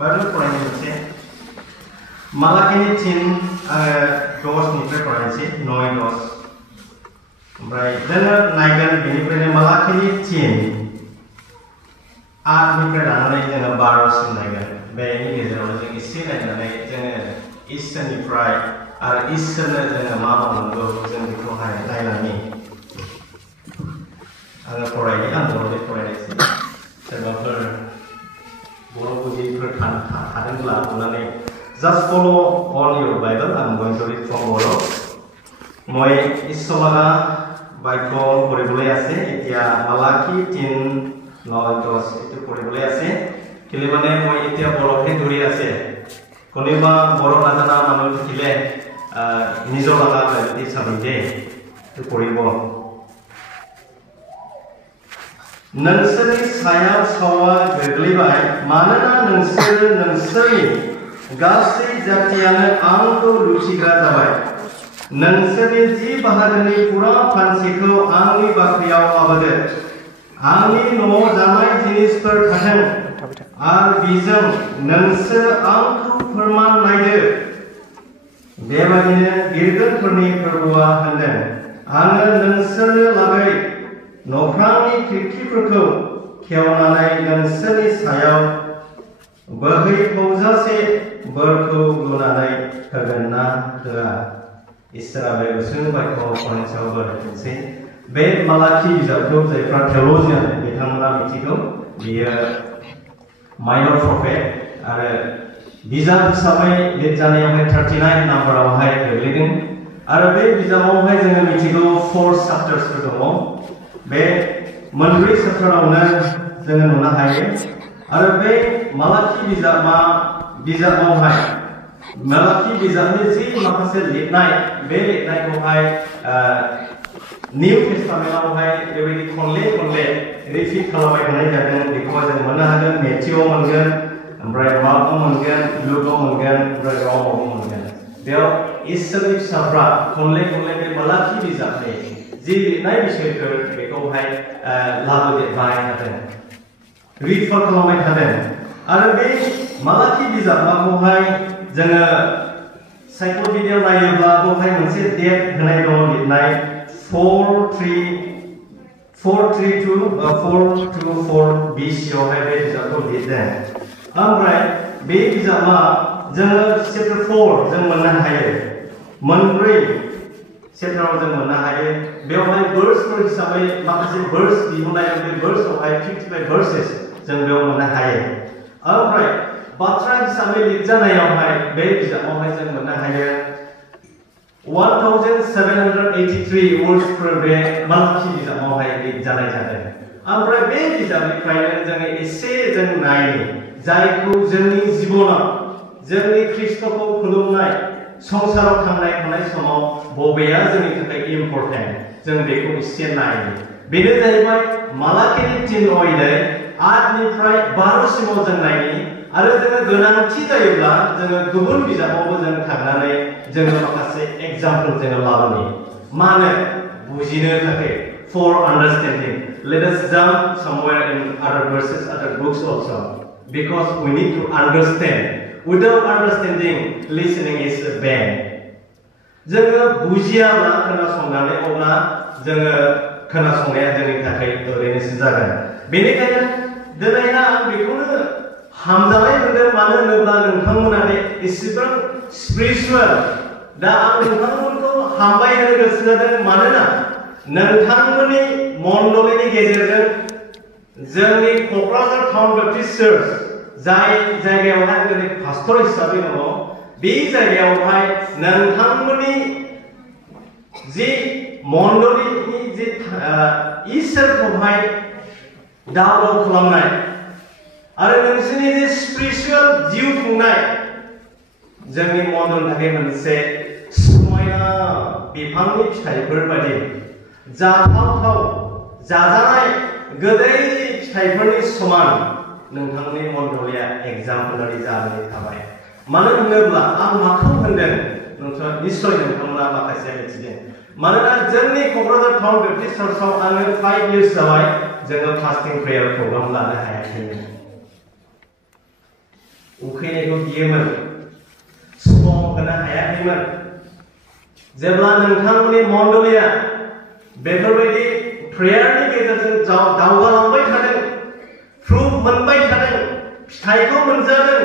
Bible फरायनाय मोनसे मालाखिनि 3 आङो 10 निफ्राय फरायनोसै 9-10 ओमफ्राय जोङो नायगोन बेनिफ्रायनो मालाखिनि 3 8 निफ्राय लानानै जोङो 12 सिम नायगोन बेनि गेजेरावनो जों एसे नायनानै जोङो इसोरनिफ्राय आरो इसोरनो जोङो मा मावनांगौ जों बेखौहाय नायलांनि आङो फरायनि आं बर'नि फरायनोसै सोरबाफोर बर' बुजिफोर थादोंब्ला अननानै just follow all your Bible. I'm going to read from Boro. মই ইছলাগা বাক্য পঢ়িবলৈ আছে এতিয়া মালাকি 3:9-10 এটো পঢ়িবলৈ আছে কেলে মানে মই এতিয়া বৰহে ধৰি আছে কোনেবা বৰ নাজানা মানুহ থাকিলে নিজৰ লগা বাইবেল চাবিদে এটো পঢ়িব नोंसोरनि सायाव सावा गोग्लैबाय मानोना नोंसोरनि गासै जातियानो आंखौ लुथिग्रा जाबाय नोंसोरनि 10 बाहागोनि पुरा फानसेखौ आंनि बाख्रियाव लाबोदो आंनि न'आव जानाय जिनिसफोर थाथों आरो बिजों नोंसोर आंखौ फोरमान नायदो बेबायदिनो गिर्जाफोरनि फोरबोआ होनदों आङो नोंसोरनो लागै न'फ्रांनि खिरखिफोरखौ खेवनानै नोंसोरनि सायाव बोहैफौजासे बोरखौ लुनानै होगोन ना होआ इसोरा बे गुसुं बाक्यखौ फरायनायाव बोरहोथोंसै बे मालाखि बिजाबखौ जायफ्रा थिय'लजियान बिथांमोना मिथिगौ बियो माइनर प्रफेट आरो बिजाब हिसाबै लिरजानायावहाय 39 नाम्बारावहाय गोग्लैदों आरो बे बिजाबावहाय जोङो मिथिगौ 4 चैप्टार्सफोर दङ बे मोनब्रै चैप्टारावनो जोङो नुनो हायो आरो बे मालाखि बिजाबावहाय मालाखि बिजाबनि जि माखासे लिरनाय बे लिरनायखौहाय निउ टेस्टामेन्टआवहाय बेबायदि खनले रिपिट खालामबाय थानाय जादों बेखौहाय जों मोननो हागोन मेथियाव मोनगोन ओमफ्राय मार्कआव मोनगोन लुकआव मोनगोन ओमफ्राय रमाव मोनगोन बेयाव इसोरनि फिसाफ्रा खनले बे मालाखि बिजाबनि जि लिरनाय बिसयफोर बेखौहाय लाबोदेरबाय थादों रिफार खालामबाय थादों आरो बे मालाखि बिजाबखौहाय जोङो साइक्ल'पिडियायाव नायोब्ला बेवहाय मोनसे डेट होनाय दङ लिरनाय 424 BC-आवहाय बे बिजाबखौ लिरदों ओमफ्राय बे बिजाबा जोङो चैप्टार 4 जों मोननो हायो मोनब्रै चैप्टाराव जों मोननो हायो बेवहाय वर्सफोर हिसाबै माखासे वर्स दिहुननाय बे वर्सआवहाय 55 वर्सेस जों बेयाव मोननो हायो ओमफ्राय बाथ्रा हिसाबै लिरजानायावहाय बे बिजाबावहाय जों मोननो हायो 1783 वर्सफोर बे मालाखि बिजाबावहाय लिरजानाय जादों ओमफ्राय बे बिजाबनिफ्रायनो जोङो एसे जों नायनि जायखौ जोंनि जिबनाव जोंनि ख्रिस्ट'खौ खुलुमनाय संसाराव थांनाय समाव बबेया जोंनि थाखाय इम्पोर्टेन्ट जों बेखौ एसे नायनि बेनो जाहैबाय मालाखिनि 3 अध्याय 8 निफ्राय 12 सिमाव जों नायनि आरो जोङो गोनांथि जायोब्ला जोङो गुबुन बिजाबावबो जों थांनानै जोङो माखासे एग्जाम्पल जोङो लाबोनि मानो बुजिनो थाखाय for understanding let us jump somewhere in other verses other books also because we need to understand without understanding listening is bad जोङो बुजियाब्ला खोनासंनानै अब्ला जोङो खोनासंनाया जोंनि थाखाय ओरैनोसो जागोन बेनिखायनो दिनै आं बेखौनो हामजानाय मोनदों मानो होनोब्ला नोंथांमोना एसेबां स्पिरिचुवेल दा आं नोंथांमोनखौ हामबाय होनो गोसो जादों मानोना नोंथांमोननि मण्डलीनि गेजेरजों जोंनि क'क्राझार टाउन बेप्टिस्ट चार्च जाय जायगायावहाय जोंनि पास्टर हिसाबै दङ बे जायगायावहाय नोंथांमोननि जि मण्डलीनि जि इसोरखौहाय दावराव खालामनाय आरो नोंसोरनि जे स्पिरिचुवेल जिउ खुंनाय जोंनि मण्डलनि थाखाय मोनसे समायना बिफांनि फिथाइफोर बायदि जाथावथाव जाजानाय गोदै फिथाइफोरनि समान नोंथांनि मण्डलिया एग्जाम्पोलारि जानानै थाबाय मानो होनोब्ला आं माखौ होनदों नोंथाङा निश्चय नोंथांमोना माखासे मिथिदों मानोना जोंनि क'क्राझार टाउन बेप्टिस्ट चार्चआव आङो 5 years जाबाय जोङो फास्टिं प्रेयार प्रग्राम लानो हायाखैमोन उखैनायखौ गियोमोन समाव होनो हायाखैमोन जेब्ला नोंथांमोननि मण्डलिया बेफोरबायदि प्रेयारनि गेजेरजों दावगालांबाय थादों प्रुफ मोनबाय थादों फिथाइखौ मोनजादों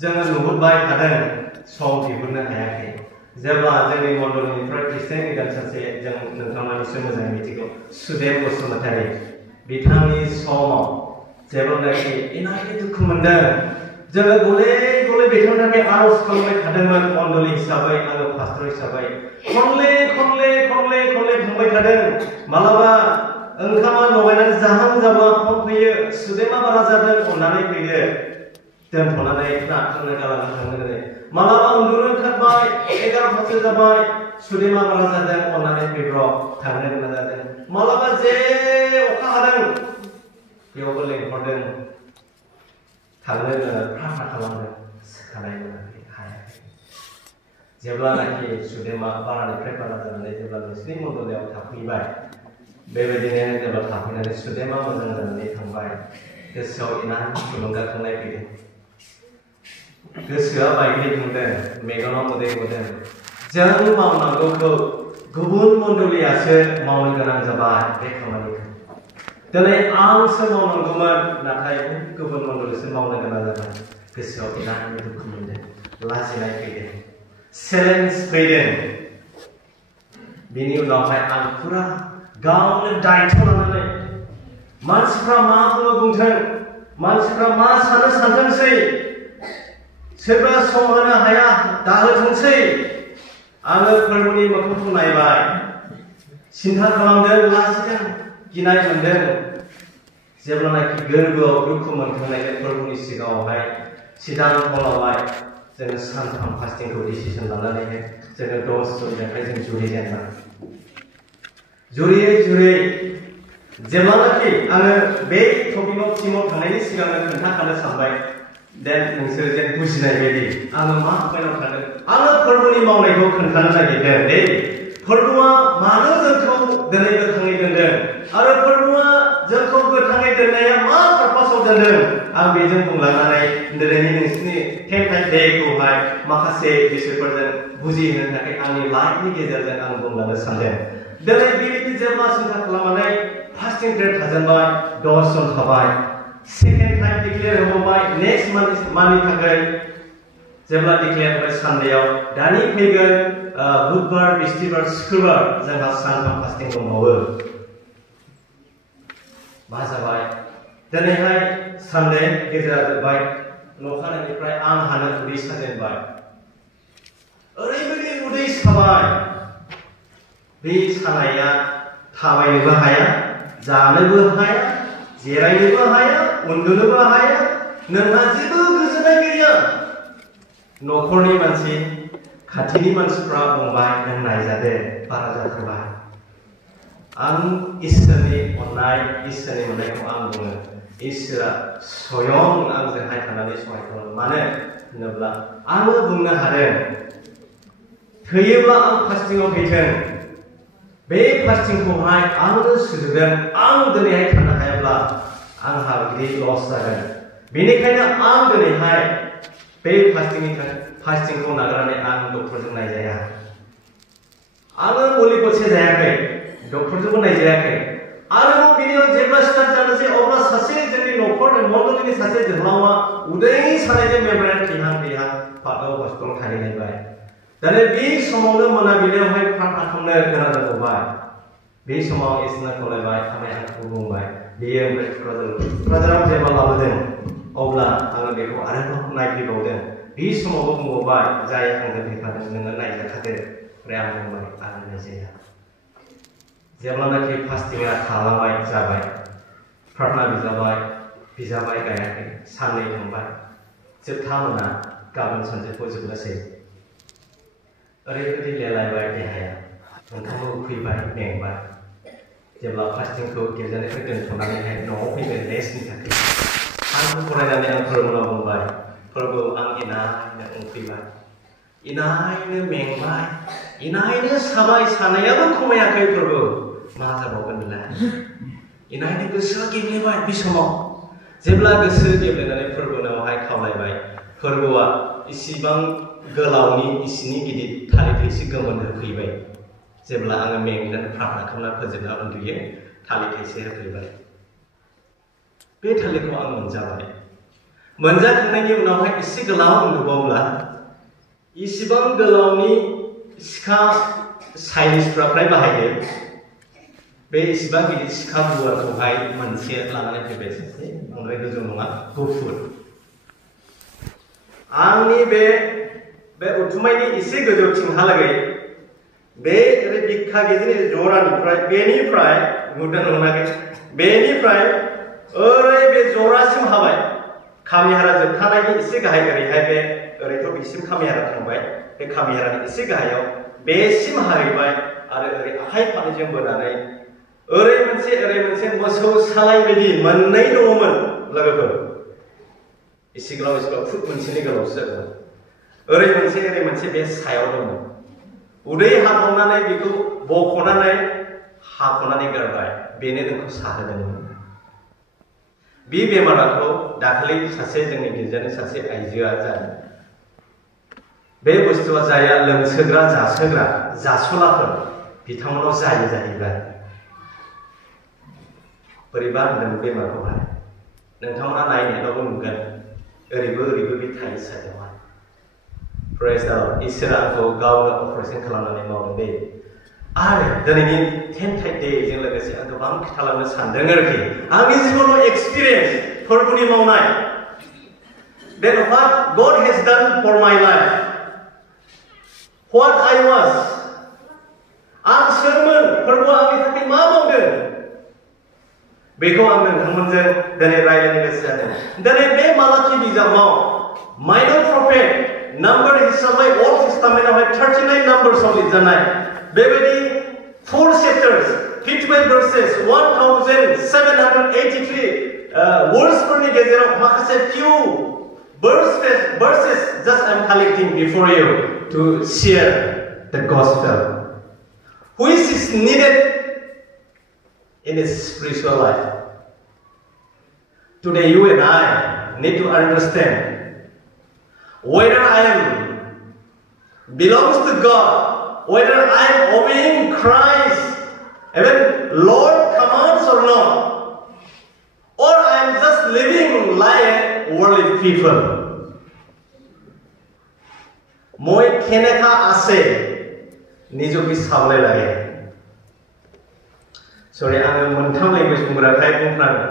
जोङो नुहुरबाय थादों सम दिहुननो हायाखै जेब्ला जोंनि मण्डलिनिफ्राय ख्रिस्टियान गोदान सासे जों नोंथांमोननिसो मोजाङै मिथिगौ सुदेम बसुमतारी बिथांनि समाव जेब्लानाखि इनायनो दुखु मोनदों जोङो गले गले बिथांनि थाखाय आरज खालामबाय थादोंमोन मण्डलि हिसाबै आरो पास्टर हिसाबै खनले थांबाय थादों मालाबा ओंखामा लगायनानै जाहां जाब्ला फन फैयो सुदेमा बारा जादों अननानै फैदो दोनथ'नानै थांनो गालांनो थांनो मालाबा उन्दुनो ओंखारबाय 11:00 जाबाय सुदेमा बारा जादों अननानै फैब्र' थांनो गोनां जादों मालाबा जे अखा हादों बेयावबो लेंहरदों थांनो प्रार्थना खालामदों सोखानाय मोनाखै हायाखै जेब्लानाखि सुदेमा बारानिफ्राय बारा जानानै जेब्ला नोंसिनि मण्डलियाव थाफैबाय बेबायदिनो जेब्ला थाफैनानै सुदेमा मोजां जानानै थांबाय गोसोआव इनाय थुलुंगाखांनाय फैदों गोसोआ बायग्लिखांदों मेगनाव मोदै गदों जों मावनांगौखौ गुबुन मण्डलियासो मावनो गोनां जाबाय बे खामानिखौ दिनै आंसो मावनांगौमोन नाथाय गुबुन मण्डलिसो मावनो गोनां जाबाय गोसोआव इनाय दुखु मोनदों लाजिनाय फैदों चेलेन्ज फैदों बिनि उनावहाय आं फुरा गावनो दायित्व लानानै मानसिफ्रा मा बुंथों मानसिफ्रा मा सानो सानथोंसै सोरबा सम होनो हाया दाहोथोंसै आङो फोरबोनि मोखांखौ नायबाय सिन्था खालामदों लाजिदों गिनाय मोनदों जेब्लानाखि गोरबोआव दुखु मोनखांनायजों फोरबोनि सिगाङावहाय सिद्धान्त लाबाय जोङो सानथाम फास्टिंखौ डिसिसन लानानैहाय जोङो 10 जनजोंहाय जों जुरिजेनबाय जुरियै जेब्लानाखि आङो बे टपिकआव टिमाव थांनायनि सिगांनो खोन्थाखानो सानबाय देन नोंसोर जेन बुजिनाय बायदि आङो मा पइन्टआव थांदों आङो फोरबोनि मावनायखौ खोन्थानो नागिरदों दे फोरबोआ मानो जोंखौ दिनै गोथाङै दोनदों आरो फोरबोआ जोंखौ गोथाङै दोननाया मा पारपासाव दोनदों आं बेजों बुंलांनानै दिनैनि नोंसिनि 10 टाइम डेखौहाय माखासे बिसोरफोरजों बुजिहोनो थाखाय आंनि लाइफनि गेजेरजों आं बुंलांनो सानदों दिनै बेबायदि जेब्ला सिन्था खालामनानै फास्टिं पिरियड थाजेनबाय 10 जन थाबाय सेकेन्ड टाइम डिक्लेयार होबावबाय नेक्स्ट मान्थनि थाखाय जेब्ला डिक्लेयार होबाय सानडेआव दानि फैगोन बुधबार बिस्तिबार शुक्रबार जोंहा सानथाम फास्टिं दंबावो मा जाबाय दिनैहाय सानडे गेजेरा जोब्बाय नखानायनिफ्राय आं हानो उदै साजेनबाय ओरैबायदि उदै साबाय बे सानाया थाबायनोबो हाया जानोबो हाया जिरायनोबो हाया उन्दुनोबो हाया नोंहा जेबो गोजोननाय गैया न'खरनि मानसि खाथिनि मानसिफ्रा बुंबाय नों नायजादो बारा जाथारबाय आं इसोरनि अननाय इसोरनि मोननायखौ आं बुङो इसोरा स्वयं आंजोंहाय थानानै सहाय खालामो मानो होनोब्ला आङो बुंनो हादों थैयोब्ला आं फास्टिंआव थैथों बे फास्टिंखौहाय आंनो सुजुदों आं दिनैहाय थानो हायाब्ला आंहा बिदि लस जागोन बेनिखायनो आं दिनैहाय बे फास्टिंखौ नागारनानै आं डक्टरजों नायजाया आङो मुलि गरसे जायाखै डक्टरजोंबो नायजायाखै आरोबाव बिनि उनाव जेब्ला स्टार्ट जानोसै अब्ला सासे जोंनि न'खरनि मण्डलिनि सासे जोहोलावा उदै सानायजों बेमारा थैहां पाटआव हस्पिटालाव थाहैलायबाय दाने बे समावनो मोनाबिलियावहाय प्रार्थना खालामनो गोनां जाबाय बे समाव इसोरनो खावलायबाय थानाय आंखौ बुंबाय बेयो ओमफ्राय क'क्राझाराव जेब्ला लाबोदों अब्ला आङो बेखौ आरोबाव नायफैबावदों बे समावबो बुंबावबाय जाय आंजों फैफादों नोङो नायजाखादो ओमफ्राय आं बुंबाय आं नायजाया जेब्लानाखि फास्टिंआ थालांबाय जाबाय प्रार्थना बिजाबाय गायाखै साननै थांबाय जोबथा मोना गाबोन सानजौफु जोबनोसै ओरैबायदि लेलायबाय देहाया ओंखामबो उखैबाय मेंबाय जेब्ला फास्टिंखौ गिर्जानिफ्राय दोनथ'नानैहाय न'आव फैगोन रेस्टनि थाखाय आंखौ फरायनानै आं फोरबोआव बुंबाय फोरबो आं इनायनो उखैबाय इनायनो मेंबाय इनायनो साबाय सानायाबो खमायाखै फोरबो मा जाबावगोन नोंलाय इनायनो गोसोआ गेब्लेबाय बे समाव जेब्ला गोसो गेब्लेनानै फोरबोनावहाय खावलायबाय फोरबोआ इसिबां गोलावनि इसिनि गिदिर थालिर थाइसे गोमोन होफैबाय जेब्ला आङो मेंनानै प्रार्थना खालामना फोजोबना उन्दुयो थालिर थाइसे होफैबाय बे थालिरखौ आं मोनजाबाय मोनजाखांनायनि उनावहाय एसे गोलाव उन्दुबावब्ला इसिबां गोलावनि सिखा चाइनिसफ्रा फ्राय बाहायो बे इसिबां गिदिर सिखा गुवारखौहाय मोनसे लानानै फैबाय सासे बांद्राय गोजौ नङा गुफुर आंनि बे उथुमायनि एसे गोजौथिंहालागै बे बिखा गेजेरनि जरानिफ्राय बेनिफ्राय नुदों नुनाखै बेनिफ्राय ओरै बे जरासिम हाबाय खामिहारा जोबथानायनि एसे गाहाय ओरैहाय बे ओरैथ' बिसिम खामिहारा थांबाय बे खामिहारानि एसे गाहायाव बेसिम हाहैबाय आरो ओरै आखाइ फारनैजों बोनानै ओरै मोनसे मोसौ सालाय बायदि मोननै दङमोन लोगोफोर एसे गोलाव फुट मोनसेनि गोलावसो जागोन ओरै मोनसे बे सायाव दंमोन उदै हाखावनानै बेखौ बख'नानै हाख'नानै गारबाय बेनो नोंखौ साहोदोंमोन बे बेमारखौ दाखालि सासे जोंनि गिर्जानि सासे आइजोआ जादों बे बुस्थुआ जाया लोंसोग्रा जासोग्रा जासुलाफोर बिथांमोनाव जायो जाहैबाय बोरैबा होनदों बेमारखौहाय नोंथांमोना नायनायावबो नुगोन ओरैबो बे थायो सायावहाय प्रेज द लर्ड इसोरा आंखौ गावनो अपारेसन खालामनानै मावदों दे आरो दिनैनि 10 डेजों लोगोसे आं गोबां खोथालांनो सानदों आरोखि आंनि जिबनाव एक्सपिरियेन्स फोरबोनि मावनाय that what God has done for my life what I was आं सोरमोन फोरबोआ आंनि थाखाय मा मावदों बेखौ आं नोंथांमोनजों दिनै रायज्लायनो गोसो जादों दिनै बे मालाखि बिजाबाव माइनर प्रफेट नाम्बार हिसाबै अल्ड टेस्टामेन्टआवहाय 39 नाम्बार्सआव लिरजानाय बेबायदि 4 चैप्टार्स 55 verses 1783 वर्ड्सफोरनि गेजेराव माखासे few verses just I'm collecting before you to share the gospel which is needed in his spiritual life. Today you and I need to understand whether I am belongs to God, whether I am obeying Christ, even Lord commands or not, or I am just living like worldly people. Moi keneka ase nijoki sablai lage. Sorry, आङो मोनथाम language बुंग्राखाय बुंफ्लाङो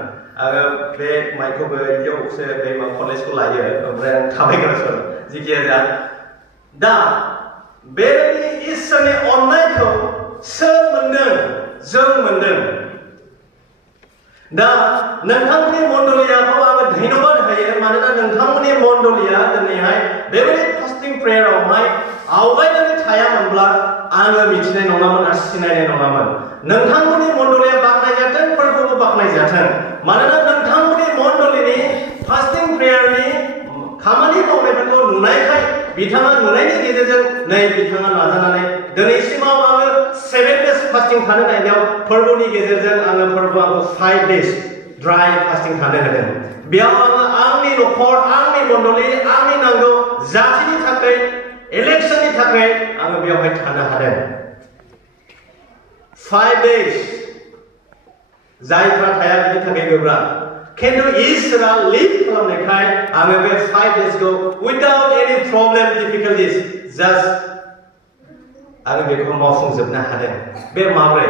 आङो बे माइकखौबो इयावसो बे कलेजखौ लायो ओमफ्राय आं थाबायग्रासो जिखिया जा दा बेबायदि इसोरनि अननायखौ सोर मोनदों जों मोनदों दा नोंथांमोननि मण्डलियाखौ आङो धन्यबाद होयो मानोना नोंथांमोननि मण्डलिया दिनैहाय बेबायदि फास्टिं प्रेयारावहाय आवगायनानै थायामोनब्ला आङो मिथिनाय नङामोन आरो सिनायनाय नङामोन नोंथांमोननि मण्डलिया बाख्नायजाथों फोरबोबो बाख्नायजाथों मानोना नोंथांमोननि मण्डलिनि फास्टिं प्रेयारनि खामानि मावनायफोरखौ नुनायखाय बिथाङा नुनायनि गेजेरजों नै बिथाङा नाजानानै दिनैसिमाव आङो 7 days फास्टिं थानो नायनायाव फोरबोनि गेजेरजों आङो फोरबोआव 5 days ड्राई फास्टिं थानो होदों बेयाव आङो आंनि न'खर आंनि मण्डलि आंनि नांगौ जातिनि थाखाय इलेक्शननि थाखाय आङो बेयावहाय थानो हादों 5 days जायफ्रा थाया बिनि थाखाय गोब्राब खिन्थु इसोरा लिड खालामनायखाय आङो बे 5 daysखौ without any problem difficulties just आङो बेखौ मावफुंजोबनो हादों बे माब्रै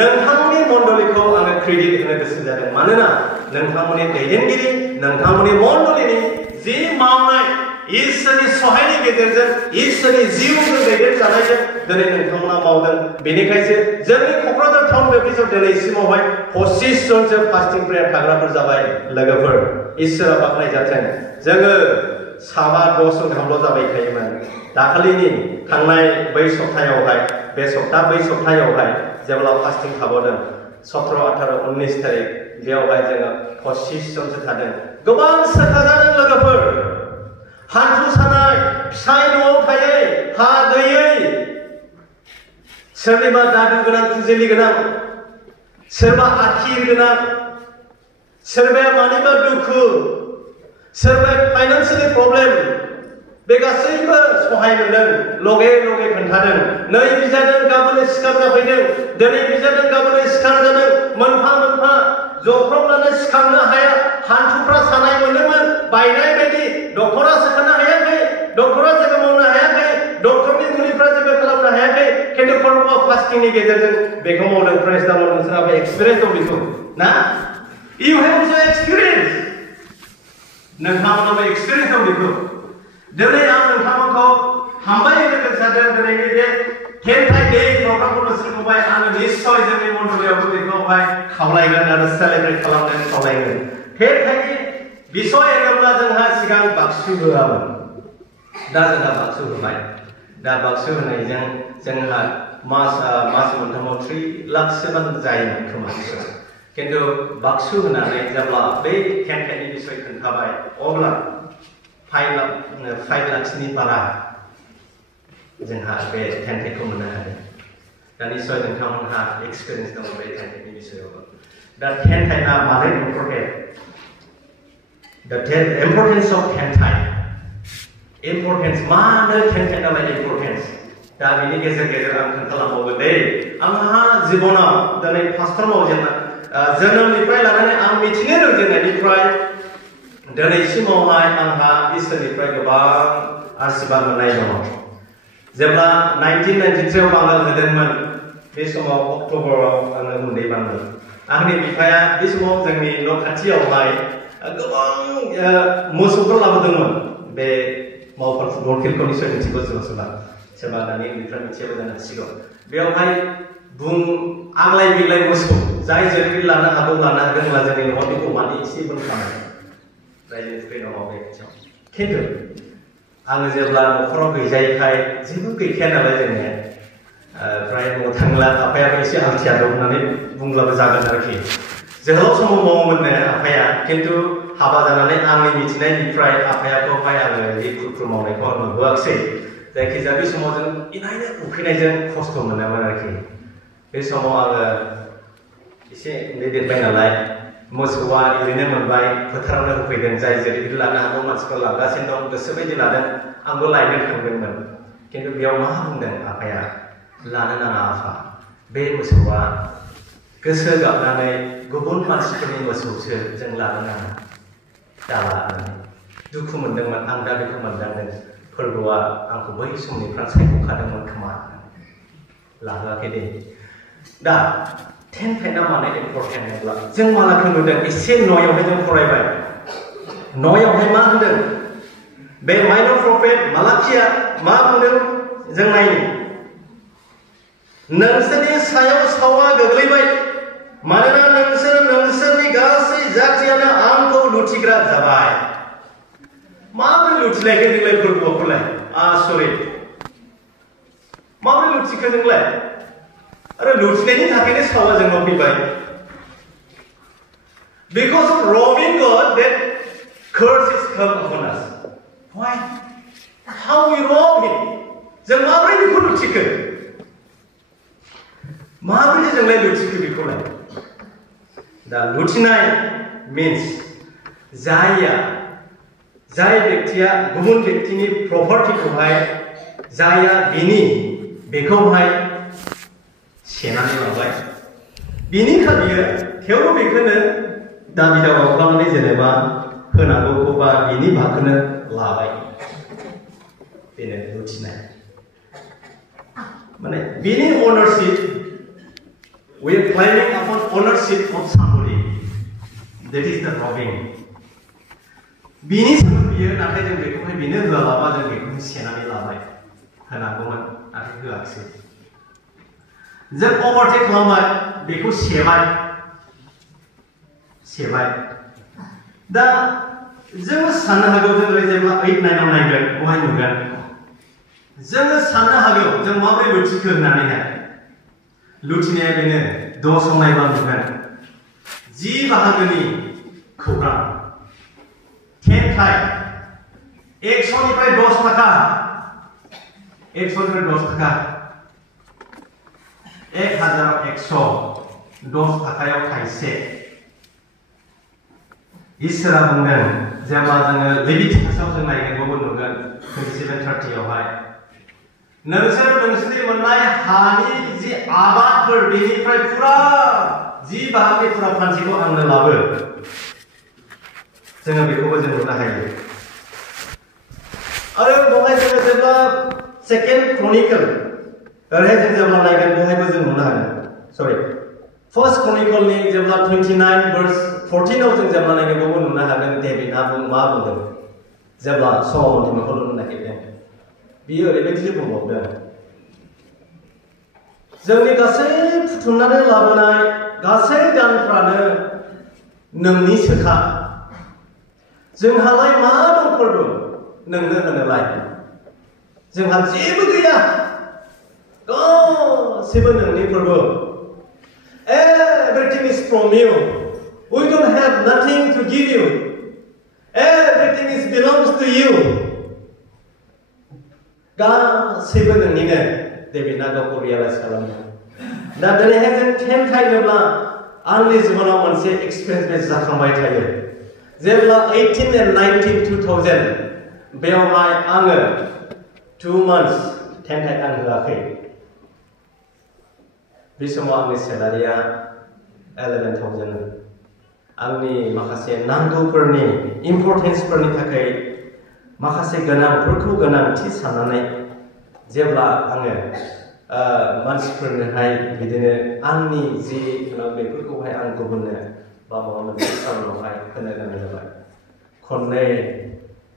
नोंथांमोननि मण्डलिखौ आङो क्रेडिट होनो गोसो जादों मानोना नोंथांमोननि दैदेनगिरि नोंथांमोननि मण्डलिनि जि मावनाय इसोरनि सहायनि गेजेरजों इसोरनि जिउखौ दैदेनजानायजों दिनै नोंथांमोना मावदों बेनिखायसो जोंनि क'क्राझार टाउन बेप्टिस्टआव दिनैसिमावहाय 25 जनसो फास्टिं प्रेयार थाग्राफोर जाबाय लोगोफोर इसोरा बाख्नायजाथों जोङो 7-10 जन गाहामल' जाबाय थायोमोन दाखालिनि थांनाय बै सप्तायावहाय बे बै सप्तायावहाय जेब्ला फास्टिं थाबावदों 17, 18, 19 तारिख बेयावहाय जोङो 25 जनसो थादों गोबां सोखाजादों लोगोफोर हान्थु सानाय फिसाय न'आव थायै हा गैयै सोरनिबा दादु गोनां खुजिलि गोनां सोरबा आथिर गोनां सोरबाया मानिबा दुखु सोरबाया फाइनान्सियेलि बे गासैबो सहाय मोनदों लगे लगे खोन्थादों नै बिजादों गाबोन सिखार जाफैदों दिनै बिजादों गाबोन सिखार जादों मोनफा मोनफा जख्रबनानै सिखांनो हाया हान्थुफ्रा सानाय मोनदोंमोन बायनाय बायदि डक्टरा सोखानो हायाखै डक्टरा जेबो मावनो हायाखै डक्टरनि मुलिफ्रा जेबो खालामनो हायाखै खिन्थु फोरबोआ फास्टिंनि गेजेरजों बेखौ मावदों प्रेस द लर्ड नोंसोरहाबो एक्सपिरियेन्स दं बेखौ ना इउ हेभ अलसो एक्सपिरियेन्स नोंथांमोनाबो एक्सपिरियेन्स दं बेखौ दिनै आं नोंथांमोनखौ हामबाय होनो गोसो जादों दिनैनि बे 10 डे प्रग्रामखौ नोंसोरखौहाय आङो निश्चय जोंनि मण्डलीयावबो बेखौहाय खावलायगोन आरो सेलेब्रेट खालामनो खावलायगोन 10 नि बिसय होनोब्ला जोंहा सिगां बाक्सु होआमोन दा जोंहा बाक्सु होबाय दा बाक्सु होनायजों जोंहा मास मोनथामाव 3 लाखसो जायोमोन खोमा किन्तु बाक्सु होनानै जेब्ला बे 10 नि बिसय खोन्थाबाय अब्ला 5 लाखसनि बारा जोंहा बे 10 खौ मोननो हादों दा निश्चय नोंथांमोनहा एक्सपिरियेन्स दङ बे 10 नि बिसयावबो दा 10 टाइमा मारै इम्पर्टेन्ट दा इम्पर्टेन्स अफ 10 टाइम इम्पर्टेन्स मानो 10 टाइमालाय इम्पर्टेन्स दा बेनि गेजेर आं खोन्थालांबावगोन दे आंहा जिबनाव दिनै पास्टर मावजेनना जोनोमनिफ्राय लानानै आं मिथिनो रोंजेननायनिफ्राय दिनैसिमावहाय आंहा इसोरनिफ्राय गोबां आशीर्बाद मोननाय दङ जेब्ला 1993 आव बांगाल होदोंमोन बे समाव अक्ट'बराव आङो उन्दै बांगाल आंनि बिफाया बे समाव जोंनि न' खाथियावहाय गोबां मोसौफोर लाबोदोंमोन बे मावफोर फुटबल फिल्डखौ निश्चय मिथिगौ सोरबा दानि उन्दैफ्रा मिथियाबो जानो हासिगौ बेयावहाय आग्लाय बिग्लाय मोसौ जाय जेरै लानो हागौ लानो हागोन होनब्ला जोंनि न'आव बेखौ माने एसे बोनखानाय रायजो फुख्रि दङ बे खाथियाव खिन्थु आङो जेब्ला न'खराव गैजायैखाय जेबो गैखाया नालाय जोंनिया फ्राय न'आव थांला आफायाबो एसे आलथिया दं होननानै बुंब्लाबो जागोन आरोखि जोहोलाव समाव मावोमोननो आफाया खिन्थु हाबा जानानै आंनि मिथिनायनिफ्राय आफायाखौहाय आङो बे खुरखुर मावनायखौ आं नुबोआखिसै जायखिजाया बे समाव जों इनायनो उखैनायजों खस्थ' मोनोमोन आरोखि बे समाव आङो एसे उन्दै देरबाय नालाय मोसौआ ओरैनो मोनबाय फोथारावनो होफैदों जाय जेरै लानो हागौ मानसिफ्रा लागासिनो दं गोसो बायदि लादों आंबो लायनो थांदोंमोन खिन्थु बेयाव मा बुंदों आफाया लानो नाङा आफा बे मोसौआ गोसो गाबनानै गुबुन मानसिफोरनि मोसौसो जों लानो नाङा दाला दुखु मोनदोंमोन आं दा बेखौ मोनदांदों फोरबोआ आंखौ बै समनिफ्राय सायख'खादोंमोन खोमा लाहोआखै दे दा 10 टाइमा माने इम्पर्टेन्ट होनब्ला जों मालाखौ नुदों एसे न'यावहाय जों फरायबाय न'यावहाय मा होनदों बे माइनर प्रफेट मालाखिया मा बुंदों जों नायनि नोंसोरनि सायाव सावा गोग्लैबाय मानोना नोंसोरनि गासै जाथियानो आंखौ लुथिग्रा जाबाय माबोरै लुथिनायखौ जोंलाय फोरबोआवलाय आसरित माबोरै लुथिखो जोंलाय आरो लुथिनायनि थाखायनो सावा जोंनाव फैबाय because of robbing God that curse is come upon us why how we rob him जों माबोरै बेखौ लुथिखो माबोरै जोंलाय लुथिखो बेखौलाय दा लुथिनाय means जाय व्यक्तिया गुबुन व्यक्तिनि प्रपार्टिखौहाय जाया बेखौहाय सेनानै लाबाय बिनिखा बियो थेवबो बेखौनो दाबि दावा खालामनानै जेनेबा होनांगौखौ बा बिनि भागखौनो लाबाय बेनो लुथिनाय माने बिनि अनारशिप we are claiming upon ownership of somebody that is the robbing बिनि सायाव बियो नाथाय जों बेखौहाय बिनो होआलाबा जों बेखौहाय सेनानै लाबाय होनांगौमोन नाथाय होआखिसै जों अभारटेक खालामबाय बेखौ सेबाय दा जोङो साननो हागौ जों जेब्ला 8-9 आव नायगोन बहाय नुगोन जोङो साननो हागौ जों माबोरै लुथिखो होननानैहाय लुथिनाया बेनो 10 आव नायबा नुगोन 10 बाहागोनि खौरां 10 टाइम 100 निफ्राय 10 थाखा 100 निफ्राय 10 थाखा 1100 10 थाखायाव थाइसे इसोरा बुंदों जेब्ला जोङो लेभिटिकासआव जों नायगोन नुगोन 27:30 आवहाय नोंसोर नोंसोरनि मोननाय हानि जि आबादफोर बेनिफ्राय फुरा 10 बाहागोनि फुरा फान्थिखौ आंनो लाबो जोङो बेखौबो जों नुनो हायो आरो बहाय जोङो जेब्ला सेकेन्ड क्रनिकल ओरैहाय जों जेब्ला नायगोन बहायबो जों नुनो हागोन सरि फर्स्ट क्रनिकलनि जेब्ला 29 verse 14 आव जों जेब्ला नायगोन बेयावबो नुनो हागोन डेभिडआ मा बुंदों जेब्ला सल'मननि न'खौ लुनो नागिरदों बियो ओरैबायदि बुंबावदों जोंनि गासै बुथुमनानै लाबोनाय गासै दानफ्रानो नोंनि सोखा जोंहालाय मा दं फोरबो नोंनो होनोलाय जोंहा जेबो गैया गासैबो नोंनि फोरबो everything is from you we don't have nothing to give you everything is belongs to you गासैबो नोंनिनो डेभिडआ गावखौ रियलाइज खालामदों दा दिनैहाय जों 10 थायोब्ला आंनि जिबनाव मोनसे एक्सपिरियेन्स जाखांबाय थायो जेब्ला 18 and 19 2000 बेवहाय आङो 2 months 10 थाइ आं होआखै बे समाव आंनि सेलारिया 11,000 आंनि माखासे नांगौफोरनि इम्परटेन्सफोरनि थाखाय माखासे गोनांफोरखौ गोनांथि साननानै जेब्ला आङो मानसिफोरनोहाय बिदिनो आंनि जि बेफोरखौहाय आं गुबुननो बा माबा मोनसे खामानियावहाय होनो गोनां जाबाय खननै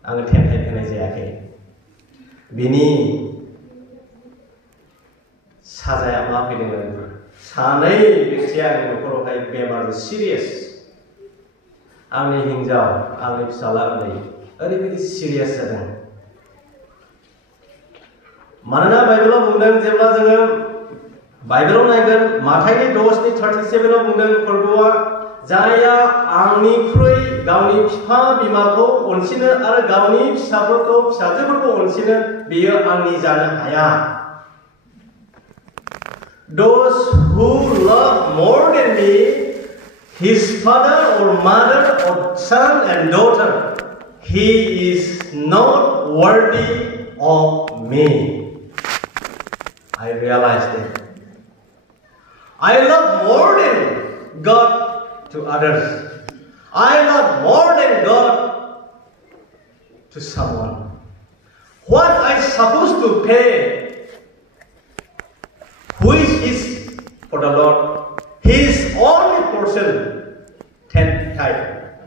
आङो 10 थाइ होनाय जायाखै बिनि साजाया मा फैदोंमोन सानै व्यक्तिया आंनि न'खरावहाय बेमार सिरियास आंनि हिन्जाव आंनि फिसाला उन्दै ओरैबायदि सिरियास जादों मानोना बाइबेलाव बुंदों जेब्ला जोङो बाइबेलाव नायगोन माथाइनि 10:37 आव बुंदों फोरबोआ जायहा आंनिख्रुइ गावनि बिफा बिमाखौ अनसिनो आरो गावनि फिसाफोरखौ फिसाजोफोरखौ अनसिनो बियो आंनि जानो हाया Those who love more than me, his father or mother or son and daughter, he is not worthy of me. I realized it. I love more than God to others. I love more than God to someone. What I supposed to pay which is for the Lord, His only portion, 10 tithe